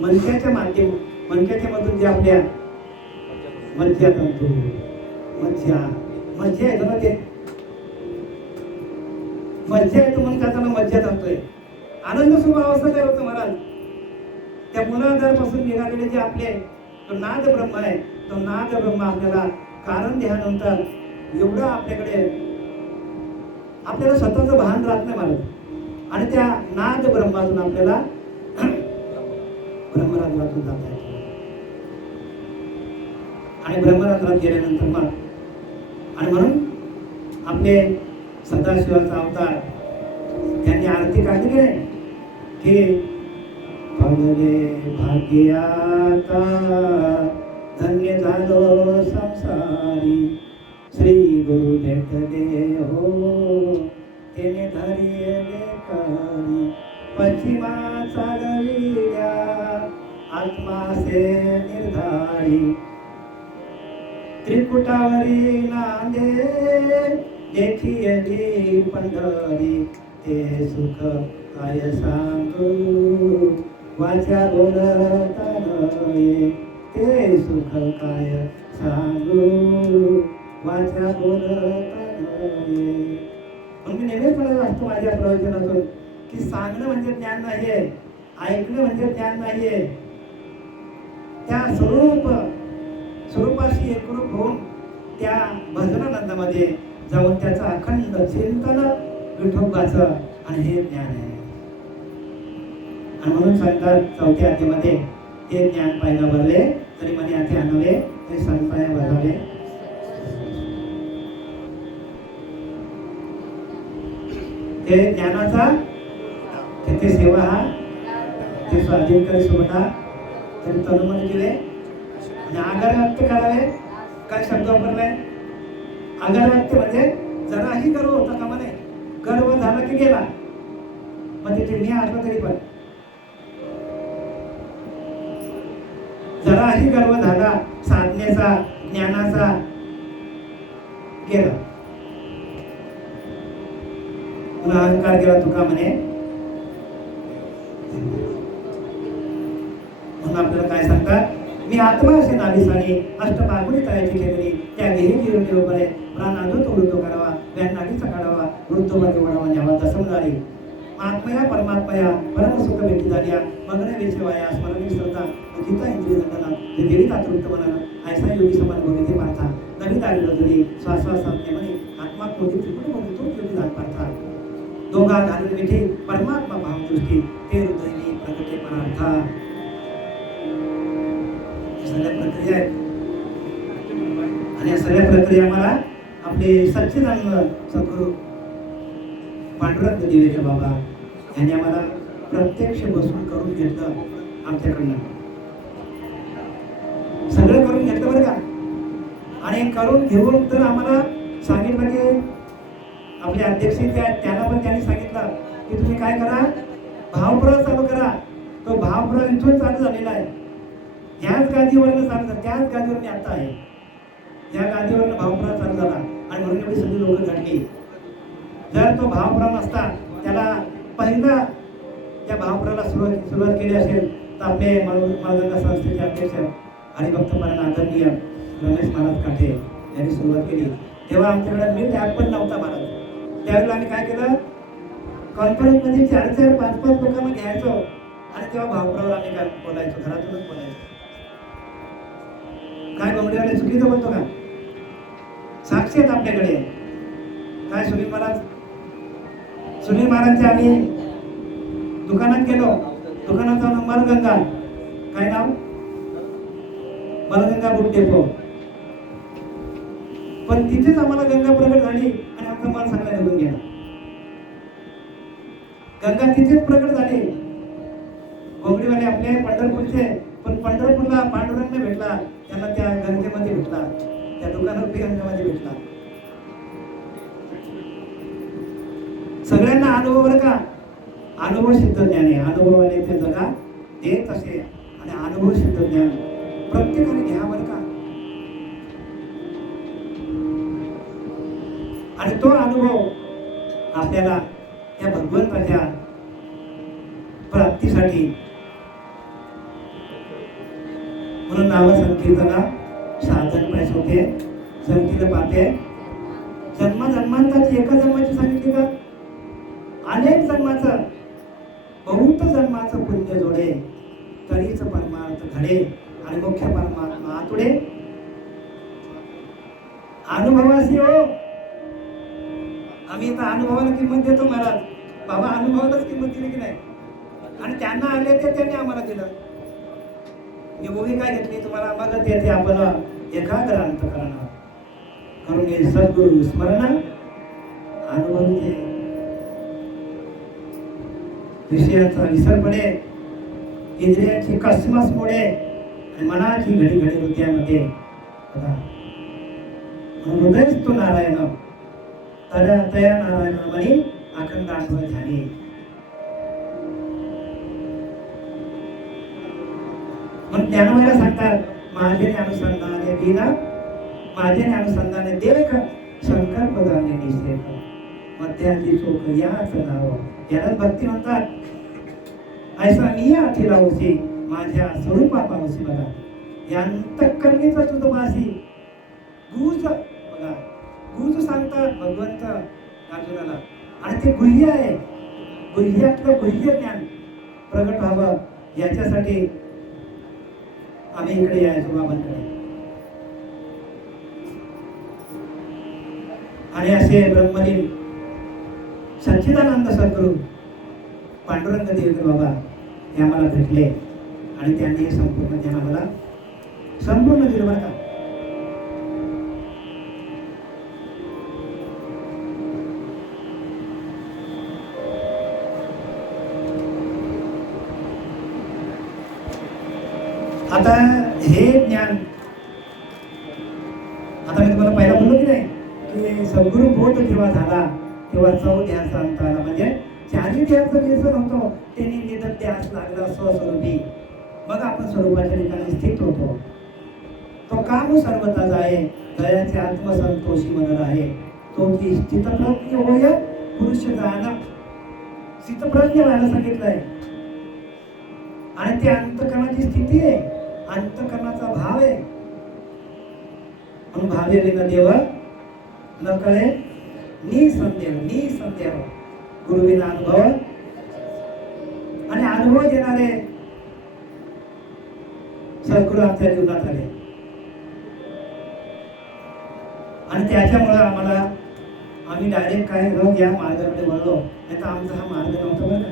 मणक्याच्या मधून जे आपल्या मज्जा तंतू, मज्जा येतो ना, ते मज्जा येतो म्हणून त्याचा मज्जा तंतू आहे. आनंद सुख अवस्था काय होतं महाराज, त्या मूलाधार पासून निघालेले जे आपले तो नाद ब्रह्म आहे, तो नाद ब्रह्म आपल्याला कारण ध्यानानंतर एवढं आपल्याला स्वतःचं भान राहत नाही महाराज. आणि त्या नाद ब्रह्मातून आपल्याला ब्रह्मरंध्रातून जाता येतं. आणि ब्रह्मरंध्रात गेल्यानंतर मग आणि म्हणून आपले सदाशिवाचा अवतार त्यांनी आरती काढली की नाही की पगले भाग्याता धन्य झालो संसारी श्री गुरु भेटले हो तेने धरिले करी पश्चिमाचा गविल्या आत्मासे निर्धारी त्रिकुटावरी नांदे देखियली पंढरी ते सुख काय सांगू वाचा बोलता नये ते सुख काय सांगू वाचा बोलता नये. म्हणून मी नेहमीच म्हणत असतो माझ्या प्रवचनातून की सांगणं म्हणजे ज्ञान नाहीये, ऐकणं म्हणजे ज्ञान नाहीये. त्या स्वरूपाशी एकरूप होऊन त्या भजनानंदामध्ये जाऊन त्याचं अखंड चिंतन विठोबाचं आणि हे ज्ञान आहे. आणि म्हणून सांगतात चौथ्या अध्यायामध्ये ते ज्ञान पाहिला भरले तरी मने हाती आणले ते संताया भरावे. ते ज्ञानाचा तिथे सेवा हा ते स्वाधीन करी सोबता तरी तनुमन केले आणि आगार व्यक्त करावे. काय शब्द वापरलाय? आगार व्यक्त म्हणजे जराही गर्व होता का म्हणे, गर्व झाला की गेला. मग तिथे मी असलो तरी पण जराही गर्व झाला साधनेचा ज्ञानाचा गेला. पुन्हा अहंकार गेला तुका म्हणे. म्हणून आपल्याला काय सांगतात, मी आत्मा असे नाविसाने अष्टपागुनी तयाची केलेली त्या गेही जीवन बरे प्राण आदूत वृत्तो करावा व्यान नाडीचा काढावा वृत्तोमध्ये वडावा न्यावा दसमदारी आत्मया परमात्मया परम सुख भेटी झाल्या मग्न वेचवाया स्मरणी श्रद्धा गीता इंद्रिय दंडना ते देवी तातृत्व म्हणा ऐसा योगी समान भोगे पार्था नवी दारी रजनी श्वासासामने म्हणे आत्मा कोटी त्रिपुट बोलतो तो योगी जात पार्था दोघा घालून विठी परमात्मा भावदृष्टी ते हृदयनी प्रगटे परार्था. सगळ्या प्रक्रिया आहेत आणि या सगळ्या प्रक्रिया मला आपले सच्चिदानंद सद्गुरू पांडुरंग दिवेचे बाबा यांनी आम्हाला प्रत्यक्ष बसून करून घेतलं. आमच्याकडनं सगळं करून घेतलं बरं का. आणि करून घेऊन तर आम्हाला सांगितलं की आपले अध्यक्ष त्यांना पण त्यांनी सांगितलं की तुम्ही काय करा, भावपुरा चालू करा. तो भावपुरा इथून चालू झालेला आहे. ह्याच गादीवरनं चालू झाला, त्याच गादीवर मी आता आहे. या गादीवरनं भावपुरा चालू झाला आणि म्हणून एवढी सगळी लोक घडली. जर तो भावपुरा नसता, त्याला पहिला त्या भावपुराला सुरुवात केली असेल तर आपले माळगंगा संस्थेचे अध्यक्ष हरिभक्तपरायण आदरणीय रमेश महाराज काठे यांनी सुरुवात केली. तेव्हा आमच्याकडे मीट ॲप पण नव्हता महाराज. त्यावेळेला आम्ही काय केलं, कॉन्फरन्समध्ये 4-4, 5-5 लोकांना घ्यायचो आणि तेव्हा भावपुरावर आम्ही काय बोलायचो, घरातूनच बोलायचो. काय बंगडीवाले चुकीचं बोलतो का? साक्षी आहेत आपल्याकडे. काय सुनील महाराजचे आम्ही दुकानात गेलो. दुकानाचं नाव मलगंगा. काय नाव? मलगंगा बुक डेपो. पण तिथेच आम्हाला गंगा प्रकट झाली आणि आमचा माल सगळा निघून गेला. गंगा तिथेच प्रकट झाली. कोंबडीवाले आपले पंढरपूरचे, पण पंढरपूरला पांडुरंग भेटला, त्यांना त्या गंगेमध्ये भेटला, त्या दुकानात गंगेमध्ये भेटला. सगळ्यांना अनुभव बरं का. अनुभव सिद्ध ज्ञान आहे. अनुभवाने ते जगा देत असे आणि अनुभव सिद्ध ज्ञान प्रत्येकाने घ्या बरं का. आणि तो अनुभव आपल्याला त्या भगवंताच्या प्राप्तीसाठी म्हणून नाव संकीर्तना साधन पैसे होते संकीर्तन पाहते. जन्मांताची एका जन्माची सांगितली का? अनेक जन्माचं बहुत जन्माचं पुण्य जोडे तरीच परमार्थ घडे आणि मुख्य परमात्मा आतुडे. अनुभवासी हो. आम्ही इथं अनुभवाला किंमत देतो महाराज. बाबा अनुभवालाच किंमत दिली की नाही. आणि त्यांना आले ते त्यांनी आम्हाला दिलं. मी भूमिका घेतली, तुम्हाला मगच येते आपण एकाग्र अंतःकरणा करून ये सद्गुरु स्मरण अनुभवते. विषयाचा विसर पडे, इंद्रियांची कसमस मोडे आणि मनाची घडी घडी हृदयामध्ये हृदयच तो नारायण तया नारायण म्हणे अखंड आठवण झाली. मग ज्ञानोबाला सांगतात, माझे अनुसंधाने बिना माझे अनुसंधाने देख संकल्प जाणे निषेध मध्याची चोख याच नाव. यालाच भक्ती म्हणतात. ऐसा मी अखिल होशी माझ्या स्वरूपा पावशी. बघा या अंतःकरणीचा तुझं मासी गुज, बघा गुज सांगतात भगवंत अर्जुनाला. आणि ते गुह्य आहे, गुह्यातलं गुह्य ज्ञान प्रगट व्हावं याच्यासाठी आम्ही इकडे यायचो बाबांकडे. आणि असे ब्रह्मलीन सच्चिदानंद सद्गुरू पांडुरंग देवकर बाबा हे आम्हाला भेटले आणि त्यांनी संपूर्ण ज्ञान आम्हाला संपूर्ण दिलं. बरं का, आता हे ज्ञान, आता मी तुम्हाला पहिला बोललो की नाही की सद्गुरु बोध जेव्हा झाला तेव्हा ध्यास आणता आला. म्हणजे चारी ध्यासचं व्यसन होतो त्यांनी निधन ध्यास लागला स्वस्वरूपी. मग आपण स्वरूपाच्या ठिकाणी स्थित होतो. तो काम सर्वता जाय दयाचे आत्मसंतोषी म्हणत आहे. तो की स्थितप्रज्ञ होय पुरुष जाण, स्थितप्रज्ञ व्हायला सांगितलंय. आणि ते अंतःकरणाची स्थिती आहे, अंतःकरणाचा भाव आहे. म्हणून भावे विना देव न कळे निसंदेह गुरुविना अनुभव. आणि अनुभव देणारे सद्गुरू आमच्या जीवनात आले. आणि त्याच्यामुळे आम्हाला आम्ही डायरेक्ट काय या मार्गाकडे वळलो. नाही तर आमचा हा मार्ग नव्हता. बरं का,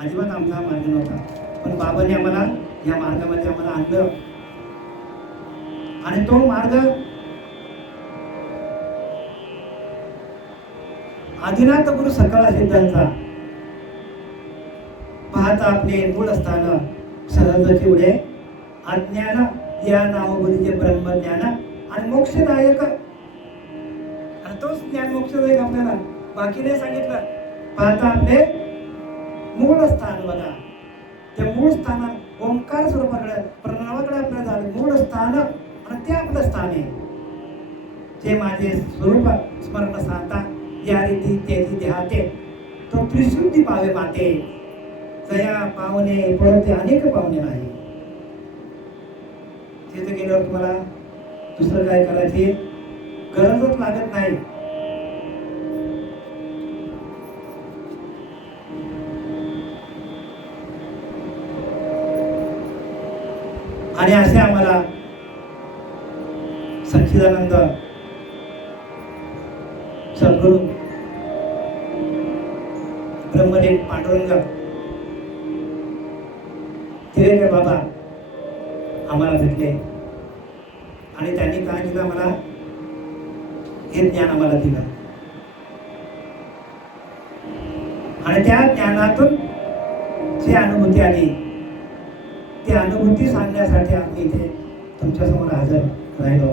अजिबात आमचा हा मार्ग नव्हता. पण बाबांनी आम्हाला या मार्गामध्ये आम्हाला आणलं. आणि तो मार्ग आदिनाथ गुरु सकाळ सिद्धांचा पाहता आपले मूळ स्थान सहजचे उडे अज्ञान या नावबोलीचे ब्रह्मज्ञान आणि मोक्षदायक. आणि तोच ज्ञान मोक्षदायक आपल्याला बाकी नाही सांगितलं. पाहता आपले मूळ स्थान. बघा त्या मूळ स्थानात ओंकार स्वरूपाकडे प्रणवाकडे आपल्याला झाले मूळ स्थान आणि ते आपलं स्थान आहे. जे माझे स्वरूप स्मरण साता या रीती तेथी देहाते तो त्रिशुद्धी पावे माते. जया पावणे परत अनेक पावणे नाही. तिथे गेल्यावर तुम्हाला दुसरं काय करायची गरजच लागत नाही. आणि असे आम्हाला सच्चिदानंद सद्गुरू ब्रह्मलीन पांडुरंग तिरेकर बाबा आम्हाला भेटले. आणि त्यांनी काय केलं, आम्हाला हे ज्ञान आम्हाला दिलं. आणि त्या ज्ञानातून जी अनुभूती आली ती अनुभूती सांगण्यासाठी आम्ही इथे तुमच्या समोर हजर राहिलो.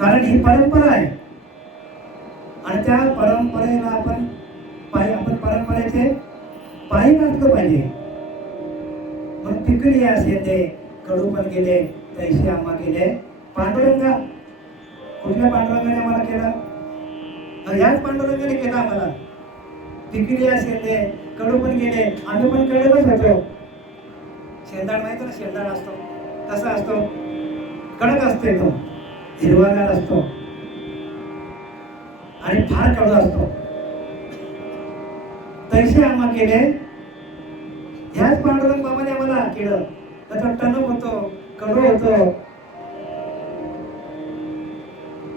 कारण ही परंपरा आहे आणि त्या परंपरेला आपण परंपरेचे पायी घातलं पाहिजे. मग पिकली असे ते कडू पण गेले तैसे आम्हा गेले. पांडुरंगा कुठल्या पांडुरंगाने आम्हाला केलं, याच पांडुरंगाने केलं आम्हाला. पिकली असे ते कडू पण गेले, आम्ही पण कळलेच होतो. शेंदाड माहिती ना, शेंदाड असतो कसा असतो, कडक असते, तो हिरवागार असतो आणि फार कडू असतो. तैसे आम्हा केले ह्याच पांडुरंग बाबाने आम्हाला केलं. त्याचा टणक होतो, कडू होतो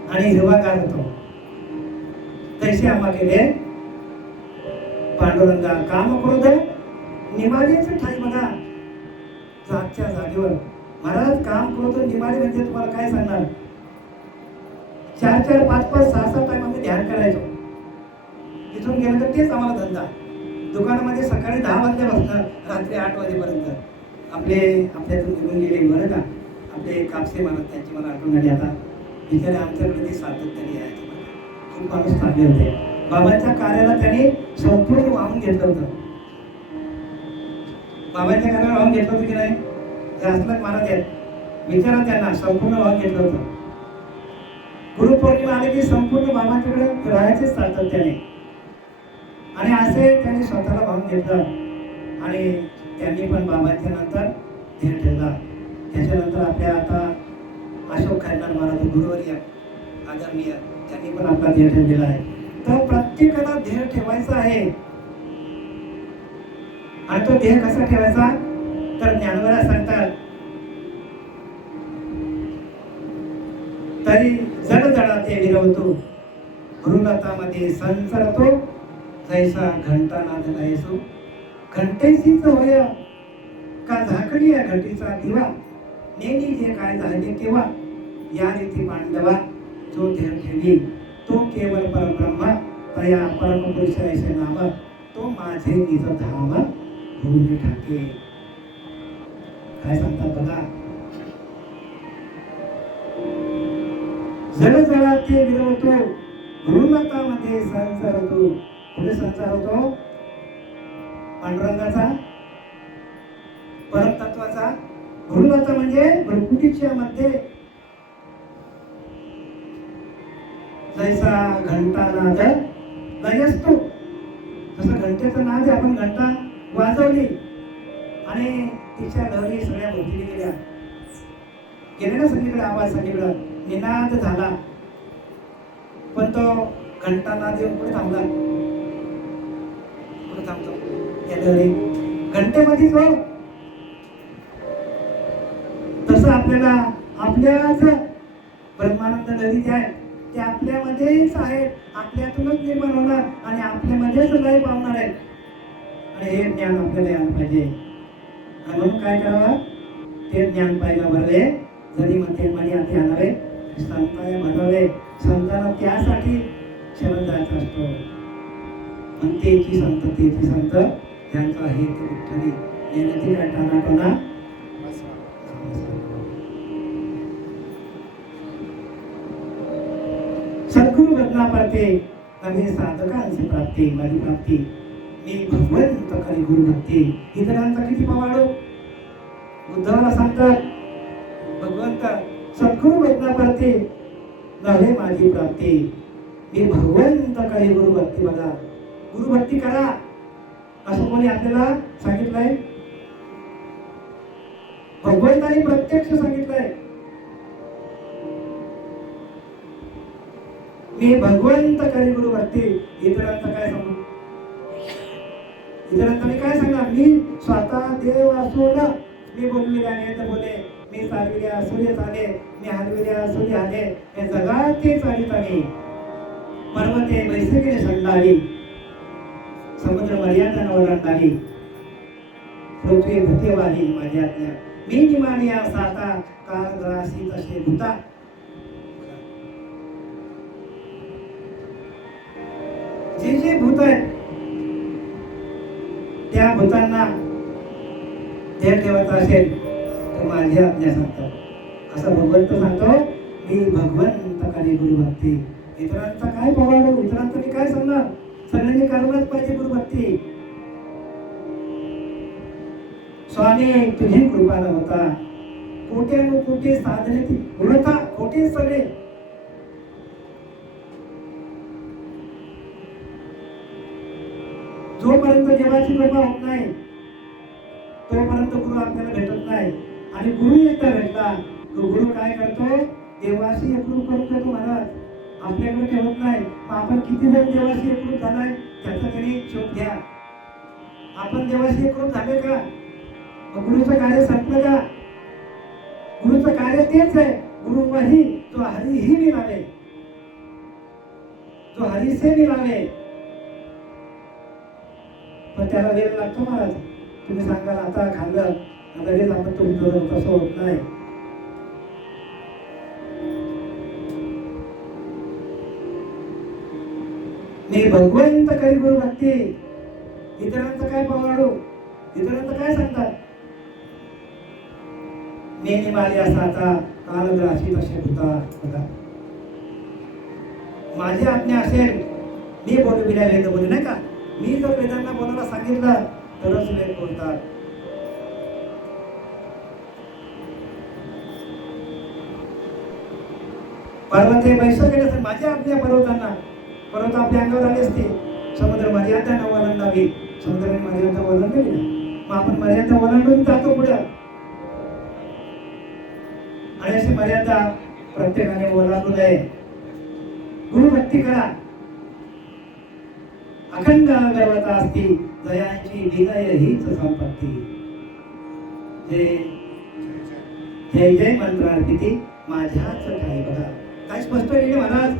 आणि हिरवागार होतो. तैसे आम्हा केले पांडुरंगा काम क्रोध निमाडीचे ठाई बघा जागच्या जागेवर. महाराज काम क्रोध निमाडी म्हणजे तुम्हाला काय सांगणार, 4-4, 5-5, 6-6 टाइम आम्ही ध्यान करायचो. इथून गेलं तर तेच आम्हाला धंदा. दुकानामध्ये सकाळी 10 वाजल्यापासून रात्री 8 वाजेपर्यंत आपल्यातून निघून गेले बरं का, आपले कापसे म्हणत, त्यांची मला आठवण आली आता. बिचारे आमच्याकडे ते सातत्याने यायचे, खूप माणूस थांबले होते. बाबांच्या कार्याला त्यांनी संपूर्ण वाहून घेतलं होतं. बाबांच्या कार्याला वाहून घेतलं होतं की नाही, ते असलं महाराज आहेत, विचारा त्यांना, संपूर्ण वाहून घेतलं होतं. गुरुपौर्णिमा आले की संपूर्ण बाबांच्याकडे राहायचे सातत्याने. आणि असे त्यांनी स्वतःला भावून घेतलं. आणि त्यांनी पण बाबांच्या नंतर ध्येय ठेवला. त्याच्यानंतर आपल्या आता अशोक खैरनार महाराज गुरुवर्य आदरणीय, त्यांनी पण आपला ध्येय ठेवलेला आहे. तर प्रत्येकाला ध्येय ठेवायचं आहे. आणि तो ध्येय कसा ठेवायचा, तर ज्ञानवरा सांगतात, तरी जड जडा ते विरवतो, भ्रूलतामध्ये संचरतो, जैसा घंटा नाद लायसो. घंटेसीच होय का झाकली या घंटीचा दिवा, नेली जे काय झाले तेव्हा, या रीती पांडवा जो ध्येय ठेवी, तो केवळ परब्रह्म तया परमपुरुष ऐसे नाम, तो माझे निज धाम होऊन ठाके. काय सांगतात बघा, जड जडा ते विरवतो, भ्रूलतामध्ये संचरतो. कुठे संसार होतो, पांडुरंगाचा, परमतत्वाचा. भ्रूलता म्हणजे भ्रुकुटीच्या मध्ये, जैसा घंटा नाद लयसतो. जसं घंटेचा नाद, आपण घंटा वाजवली आणि तिच्या लहरी सगळ्या भोवती गेल्या ना, सगळीकडे आवाज, सगळीकडे निनाद झाला. पण तो घंटा नाद येऊन कुठे थांबला, कुठे थांबतो, त्या लहरी घंटेमध्येच हो. तसं आपल्याला आपल्याच ब्रह्मानंद लहरी ज्या आहेत ते आपल्यामध्येच आहेत, आपल्यातूनच निर्माण होणार आणि आपल्यामध्येच लय पावणार आहेत. आणि हे ज्ञान आपल्याला यायला पाहिजे. म्हणून काय करावं, ते ज्ञान पाहिजे भरले, जरी म्हणते म्हणे आधी आणावे, संताया भरवले. संतांना त्यासाठी शरण जायचा असतो. म्हणतेची संत तेची संत, त्यांचा हेतू विठ्ठली, नेण्याची काय टाणाटोना. सद्गुरु बदना पडते, नवे साधकांची प्राप्ती, माझी प्राप्ती, मी भगवंत करी गुरु भक्ती. इतरांचा किती पवाडो, बुद्धाला सांगतात भगवंत सद्गुरु बदना पडते, नवे माझी प्राप्ती, मी भगवंत करी गुरु भक्ती. बघा, गुरु भक्ती करा असं कोणी आपल्याला सांगितलंय, भगवंताने प्रत्यक्ष सांगितलंय. मी भगवंत करी गुरु भक्ती. इतरांचं काय सांगू, इतरांचं मी काय सांगणार, मी स्वतः देव असून मी बोललेले तर बोले, मी चालविल्या सूर्य चाले, मी हलविल्या सूर्य आले, हे जगाते चालित मी, पर्वते बैसकीने संडाली, समुद्र मर्यादा ओलांडाली, पृथ्वी भूतेवाली माझी आज्ञा, मी निमानिया साता, काल राशी तसे भूता. जे जे भूत आहेत त्या भूतांना ध्येय ठेवायचं असेल तर माझी आज्ञा सांगतात. असं भगवंत सांगतो, मी भगवंत करी गुरु भक्ती. इतरांचा काय पवाडो, इतरांचं मी काय सांगणार, सगळ्यांनी करायलाच पाहिजे गुरु भक्ती. स्वामी तुझी कृपा होता, कोट्यानु कोटी साधने ती उडता, खोटे सगळे. जोपर्यंत देवाची कृपा होत नाही तोपर्यंत गुरु आपल्याला भेटत नाही. आणि गुरु एकदा भेटला, तो गुरु काय करतो, देवाशी एकरूप करून देतो. महाराज आपल्याकडे ठेवत नाही. मग आपण किती जण देवाशी एकरूप झालाय त्याचा तरी शोध घ्या. आपण देवाशी एकरूप झाले का, गुरुचं कार्य संपलं का? गुरुचं कार्य तेच आहे, गुरु वही जो हरी ही मिळाले, जो हरी से मिळाले. पण त्याला वेळ लागतो महाराज. तुम्ही सांगाल आता खाल्लं लगेच आपण तुमचं तसं होत नाही. मी भगवंत करी गुरु भक्ती. इतरांचं काय पवाडू, इतरांचं काय सांगतात. मी माझी असा आता कालग्राशी तसे होता बघा. माझी आज्ञा असेल मी बोलू बिना वेद बोलू नाही का. मी जर वेदांना बोलायला सांगितलं तरच वेद बोलतात. पर्वते बैस गेले माझी आज्ञा पर्वतांना. पर्वत आपल्या अंगावर आले असते. समुद्र मर्यादा न ओलांडावी. समुद्राने मर्यादा ओलांडली ना, मग आपण मर्यादा ओलांडून जातो पुढे. आणि अशी मर्यादा प्रत्येकाने ओलांडू नये. गुरुभक्ती करा. अखंड गर्वता असती जयांची विनय हीच संपत्ती. जय जय जय मंत्र अर्पिती माझ्याच ठाई. बघा काय स्पष्ट लिहिले महाराज.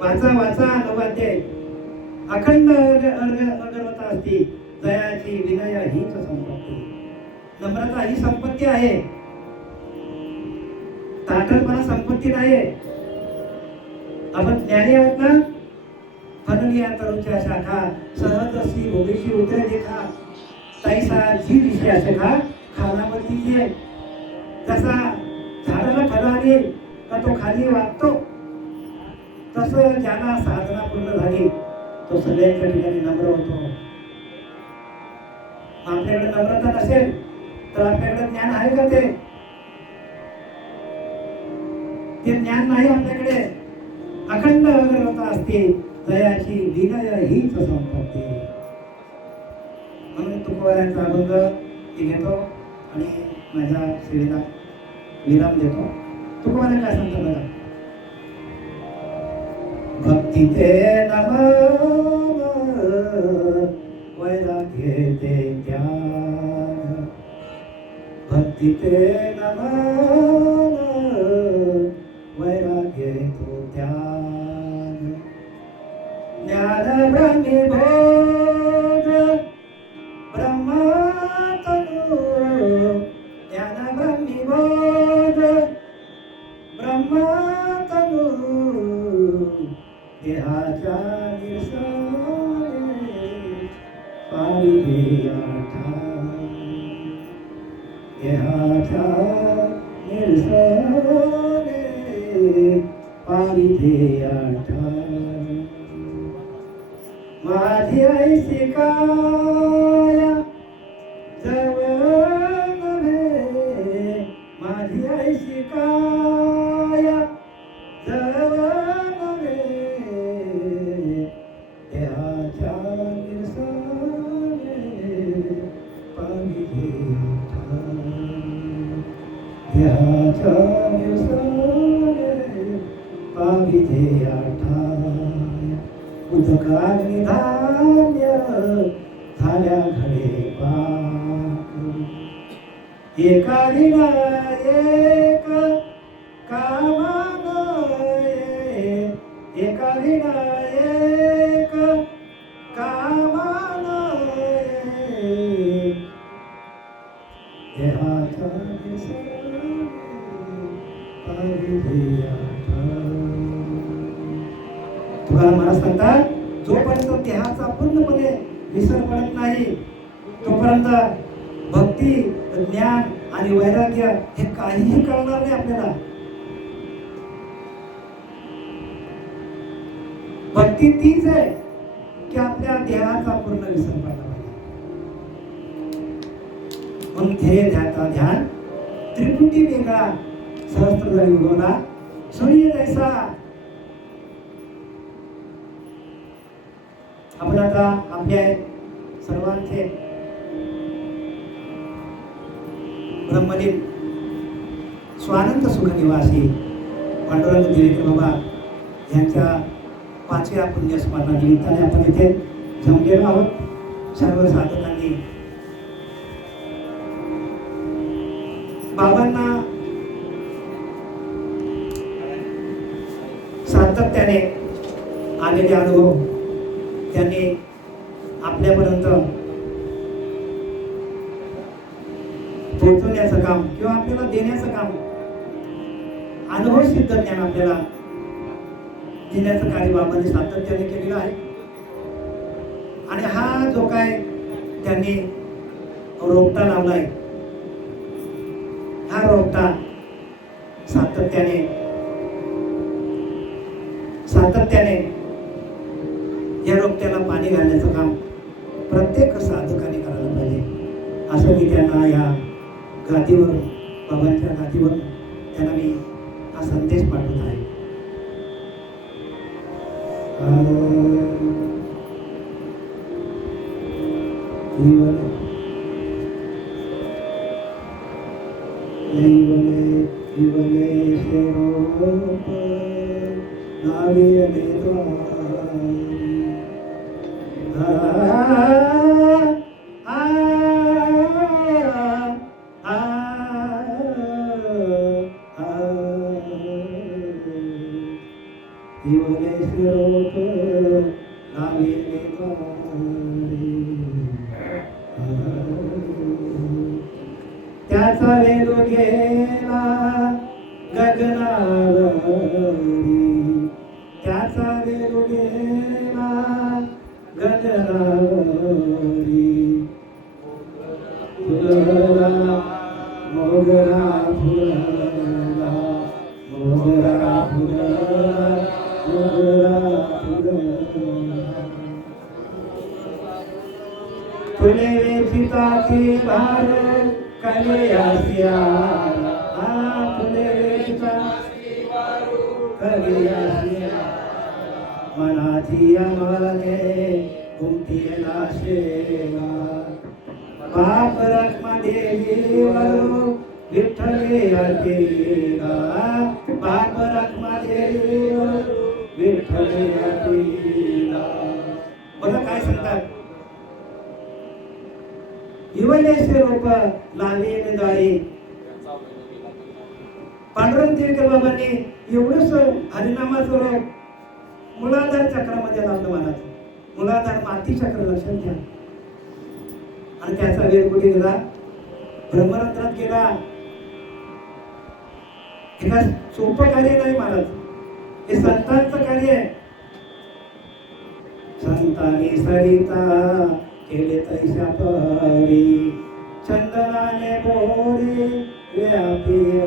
वाचा वाचा नवाध्याय. अखंड गर्वता असती जयाची विनय हीच संपत्ती. नम्रता ही संपत्ती आहे. ताठरपणा संपत्ती नाही. आपण ज्ञानी आहोत ना. फनलिया तरुच्या शाखा सहजशी भोगीशी उतरे देखा तैसा जी विषय शाखा खानावरती जे. जसा झाडाला फळ आली का तो खाली वागतो, तसं ज्याला साधना पूर्ण झाली तो सगळ्यांच्या ठिकाणी नम्र होतो. आपल्याकडे नम्रता नसेल तर आपल्याकडे ज्ञान आहे का. ते ज्ञान नाही आपल्याकडे. अखंड अग्रता असते दयाची विनय हीच संपत्ती. म्हणून तुकोबारायांचा अभंग मी घेतो आणि माझ्या सेवेला विराम देतो. तुकोबाने काय सांगतो बघा. भक्ती ते नम वैराग्य ते ज्ञान. भक्ती ते नम वैराग्य तो ज्ञान. ज्ञान ब्रह्मी भोग ब्रह्मतनु. ज्ञान ब्रह्मी भोग ब्रह्मतनु. देहाच्या निरसने पाविले आठा. देहाच्या निरसने पाविले आठा. माझी आई शिकाया जवळ नव्हे. माझी आई शिकाया जवळ नव्हे. देहाच्या निरसने पाविले आठा. देहाच्या निरसने पाविले आठा. उदकाग्नी धान्य झाल्या घडे पाक. एका विना एक कामान. एका विना एक कामान. देहाच्या निरसने पाविले आठा. तुकाराम महाराज सांगतात जोपर्यंत देहाचा पूर्णपणे विसर पडत नाही तोपर्यंत भक्ती ज्ञान आणि वैराग्य हे काहीही कळणार नाही आपल्याला. भक्ती तीच आहे की आपल्या देहाचा पूर्ण विसर पडला पाहिजे. म्हणून ध्येय ध्यान त्रिपुटी वेगळा सहस्त्रधारी उगवला सूर्य जैसा. आपण आता आपल्या सर्वांचे ब्रह्मलीन स्वानंद सुख निवासी पांडुरंग दिवेकर बाबा यांच्या 5व्या पुण्यस्मरणानिमित्ताने आपण इथे जमलेलो आहोत. सर्व साधकांनी बाबांना सातत्याने आलेले अनुभव त्यांनी आपल्या आपल्यापर्यंत पोहोचवण्याचं काम किंवा आपल्याला देण्याचं काम, अनुभव सिद्ध ज्ञान आपल्याला देण्याचं कार्य बाबांनी सातत्याने केलेलं आहे. आणि हा जो काय त्यांनी रोपटा लावलाय, हा रोपटा सातत्याने या रोपट्याला पाणी घालण्याचं काम प्रत्येक साधकाने करायला पाहिजे, असं मी त्यांना या गादीवरून, बाबांच्या गादीवरून त्यांना मी हा संदेश पाठवत आहे. त्याचा वेग गेला गगनावरी, त्याचा वेग गेला गगनावरी, फुलला मोगरा फुलला, मोगरा फुलला, मोगरा फुलला, फुले वेचिताची भार कलियासिया, फुले वेचिताची भार कलियासिया, मनाची अमले उमटीला शेवा, बाप रखमा देवी वरू विठ्ठले अकेला, बाप रखमा देवी वरू विठ्ठले अकेला. बघा काय सांगतात, युवनेचे रोप लावेन दारी. पांडुरंग देवकर बाबांनी एवढंच हरिनामाचं रोप मुलाधार चक्रामध्ये लावलं मनात. मुलाधार माती चक्र लक्षात घ्या. आणि त्याचा वेळ कुठे गेला? ब्रह्मरंध्रात गेला. एका सोपं कार्य नाही महाराज, हे संतांचं कार्य आहे. संतांनी सरिता केले तैशा परी, चंदनाने बोरी व्यापिल्या,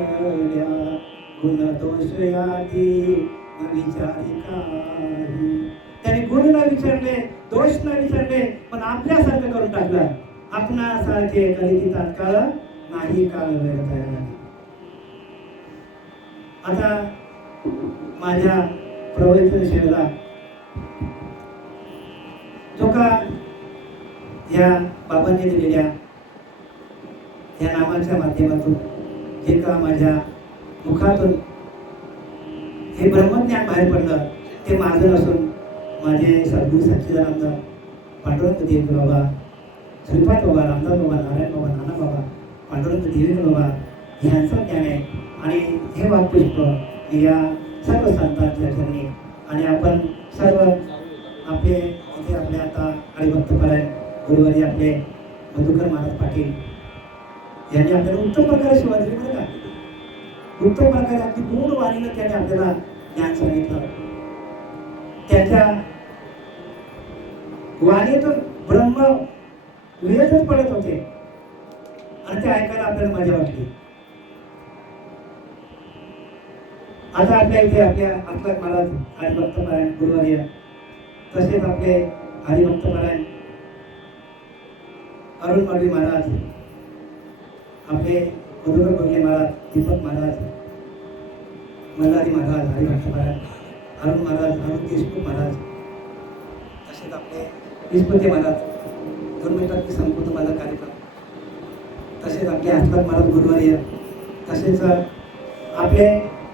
गुण दोष यादी न विचारी काही. त्याने गुण न विचारले, दोष न विचारले, पण आपल्यासारखं करून टाकलं. आपणासारखे कधी तात्काळ नाही काल व्यर्थ आहे. आता माझ्या प्रवचन सेवेला जो का या बाबांनी दिलेल्या या नामाच्या माध्यमातून जे का माझ्या मुखातून हे ब्रह्मज्ञान बाहेर पडलं, ते माझं नसून माझे सद्गुरू सच्चिदानंद पांडुरंग देवकर बाबा, श्रीपाद बाबा, रामदास बाबा, नारायण बाबा, नाना बाबा, पांडुरंग देवकर बाबा यांचं ज्ञान आहे. आणि हे वाक्पुष्प या सर्व संतांच्या चरणी. आणि आपण सर्व आपले इथे आपले आता हरिभक्तपरायण गुरुवारी आपले मधुकर महाराज पाटील यांनी आपल्याला उत्तम प्रकारे सेवा दिली. बरं का, उत्तम प्रकारे आपली पूर्ण वाणीनं त्याने आपल्याला ज्ञान सांगितलं. त्याच्या वाणीतून ब्रह्म वेदच पडत होते आणि ते ऐकायला आपल्याला मजा वाटली. आता आपल्या इथे आपल्या अखलाक महाराज हरिभक्तपरायण गुरुवारी, तसेच आपले हरिभक्तपरायण अरुण माडवी महाराज, आपले मधुकर बगले महाराज, दीपक महाराज, मल्हारी महाराज हरिभक्तपरायण, अरुण महाराज, अरुण देशमुख महाराज, तसेच आपले विस्पती महाराज. 2 मिनिटात मी संपवतो माझा कार्यक्रम. तसेच आपले अखलाक महाराज गुरुवारी, तसेच आपले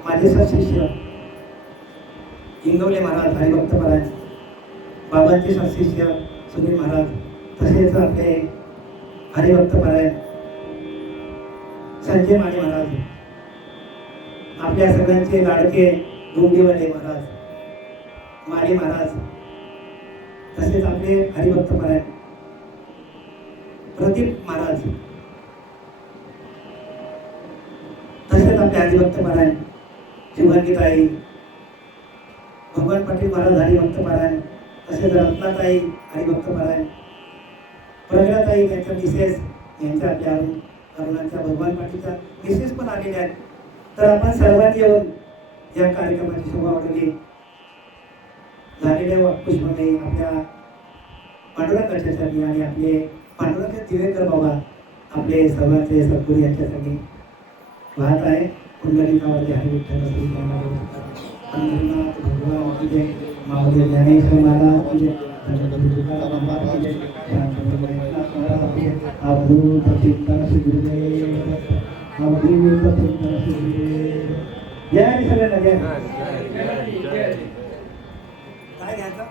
माझे सत्शिष्य इंगवले महाराज हरिभक्तपरायण, बाबांचे सत्शिष्य सुनील महाराज, तसेच आपले हरिभक्तपरायण संजय माने महाराज, आपल्या सगळ्यांचे लाडके डोंगेवाले महाराज, माने महाराज, तसेच आपले हरिभक्तपरायण प्रदीप महाराज, तसेच आपले हरिभक्त पारायण शिवंगीताई, भगवान पाटील महाराज हरिभक्त पारायण, तसेच रत्नाताई हरिभक्त पारायण, प्रगलाताई त्यांच्या मिसेस यांच्या आपल्या अरुणाच्या भगवान पाटीलच्या मिसेस पण आलेल्या आहेत. तर आपण सर्वांनी येऊन या कार्यक्रमाची शोभा वाढवली. झालेल्या पुष्पमे आपल्या पांडुरंगाच्यासाठी आणि आपले पांडुरंग दिवेकर बाबा आपले सर्वांचे सद्गुरू यांच्यासाठी वाहत आहे. कुंडलिकावरती हरिविठ्ठल पंढरीनाथ भगवान की जय, माऊली ज्ञानेश्वर महाराज की जय, तुकाराम महाराज की जय, अवधूत चिंतन श्री गुरुदेव, अवधूत चिंतन श्री गुरुदेव. जय सगळ्यांना जय. काय घ्यायचं?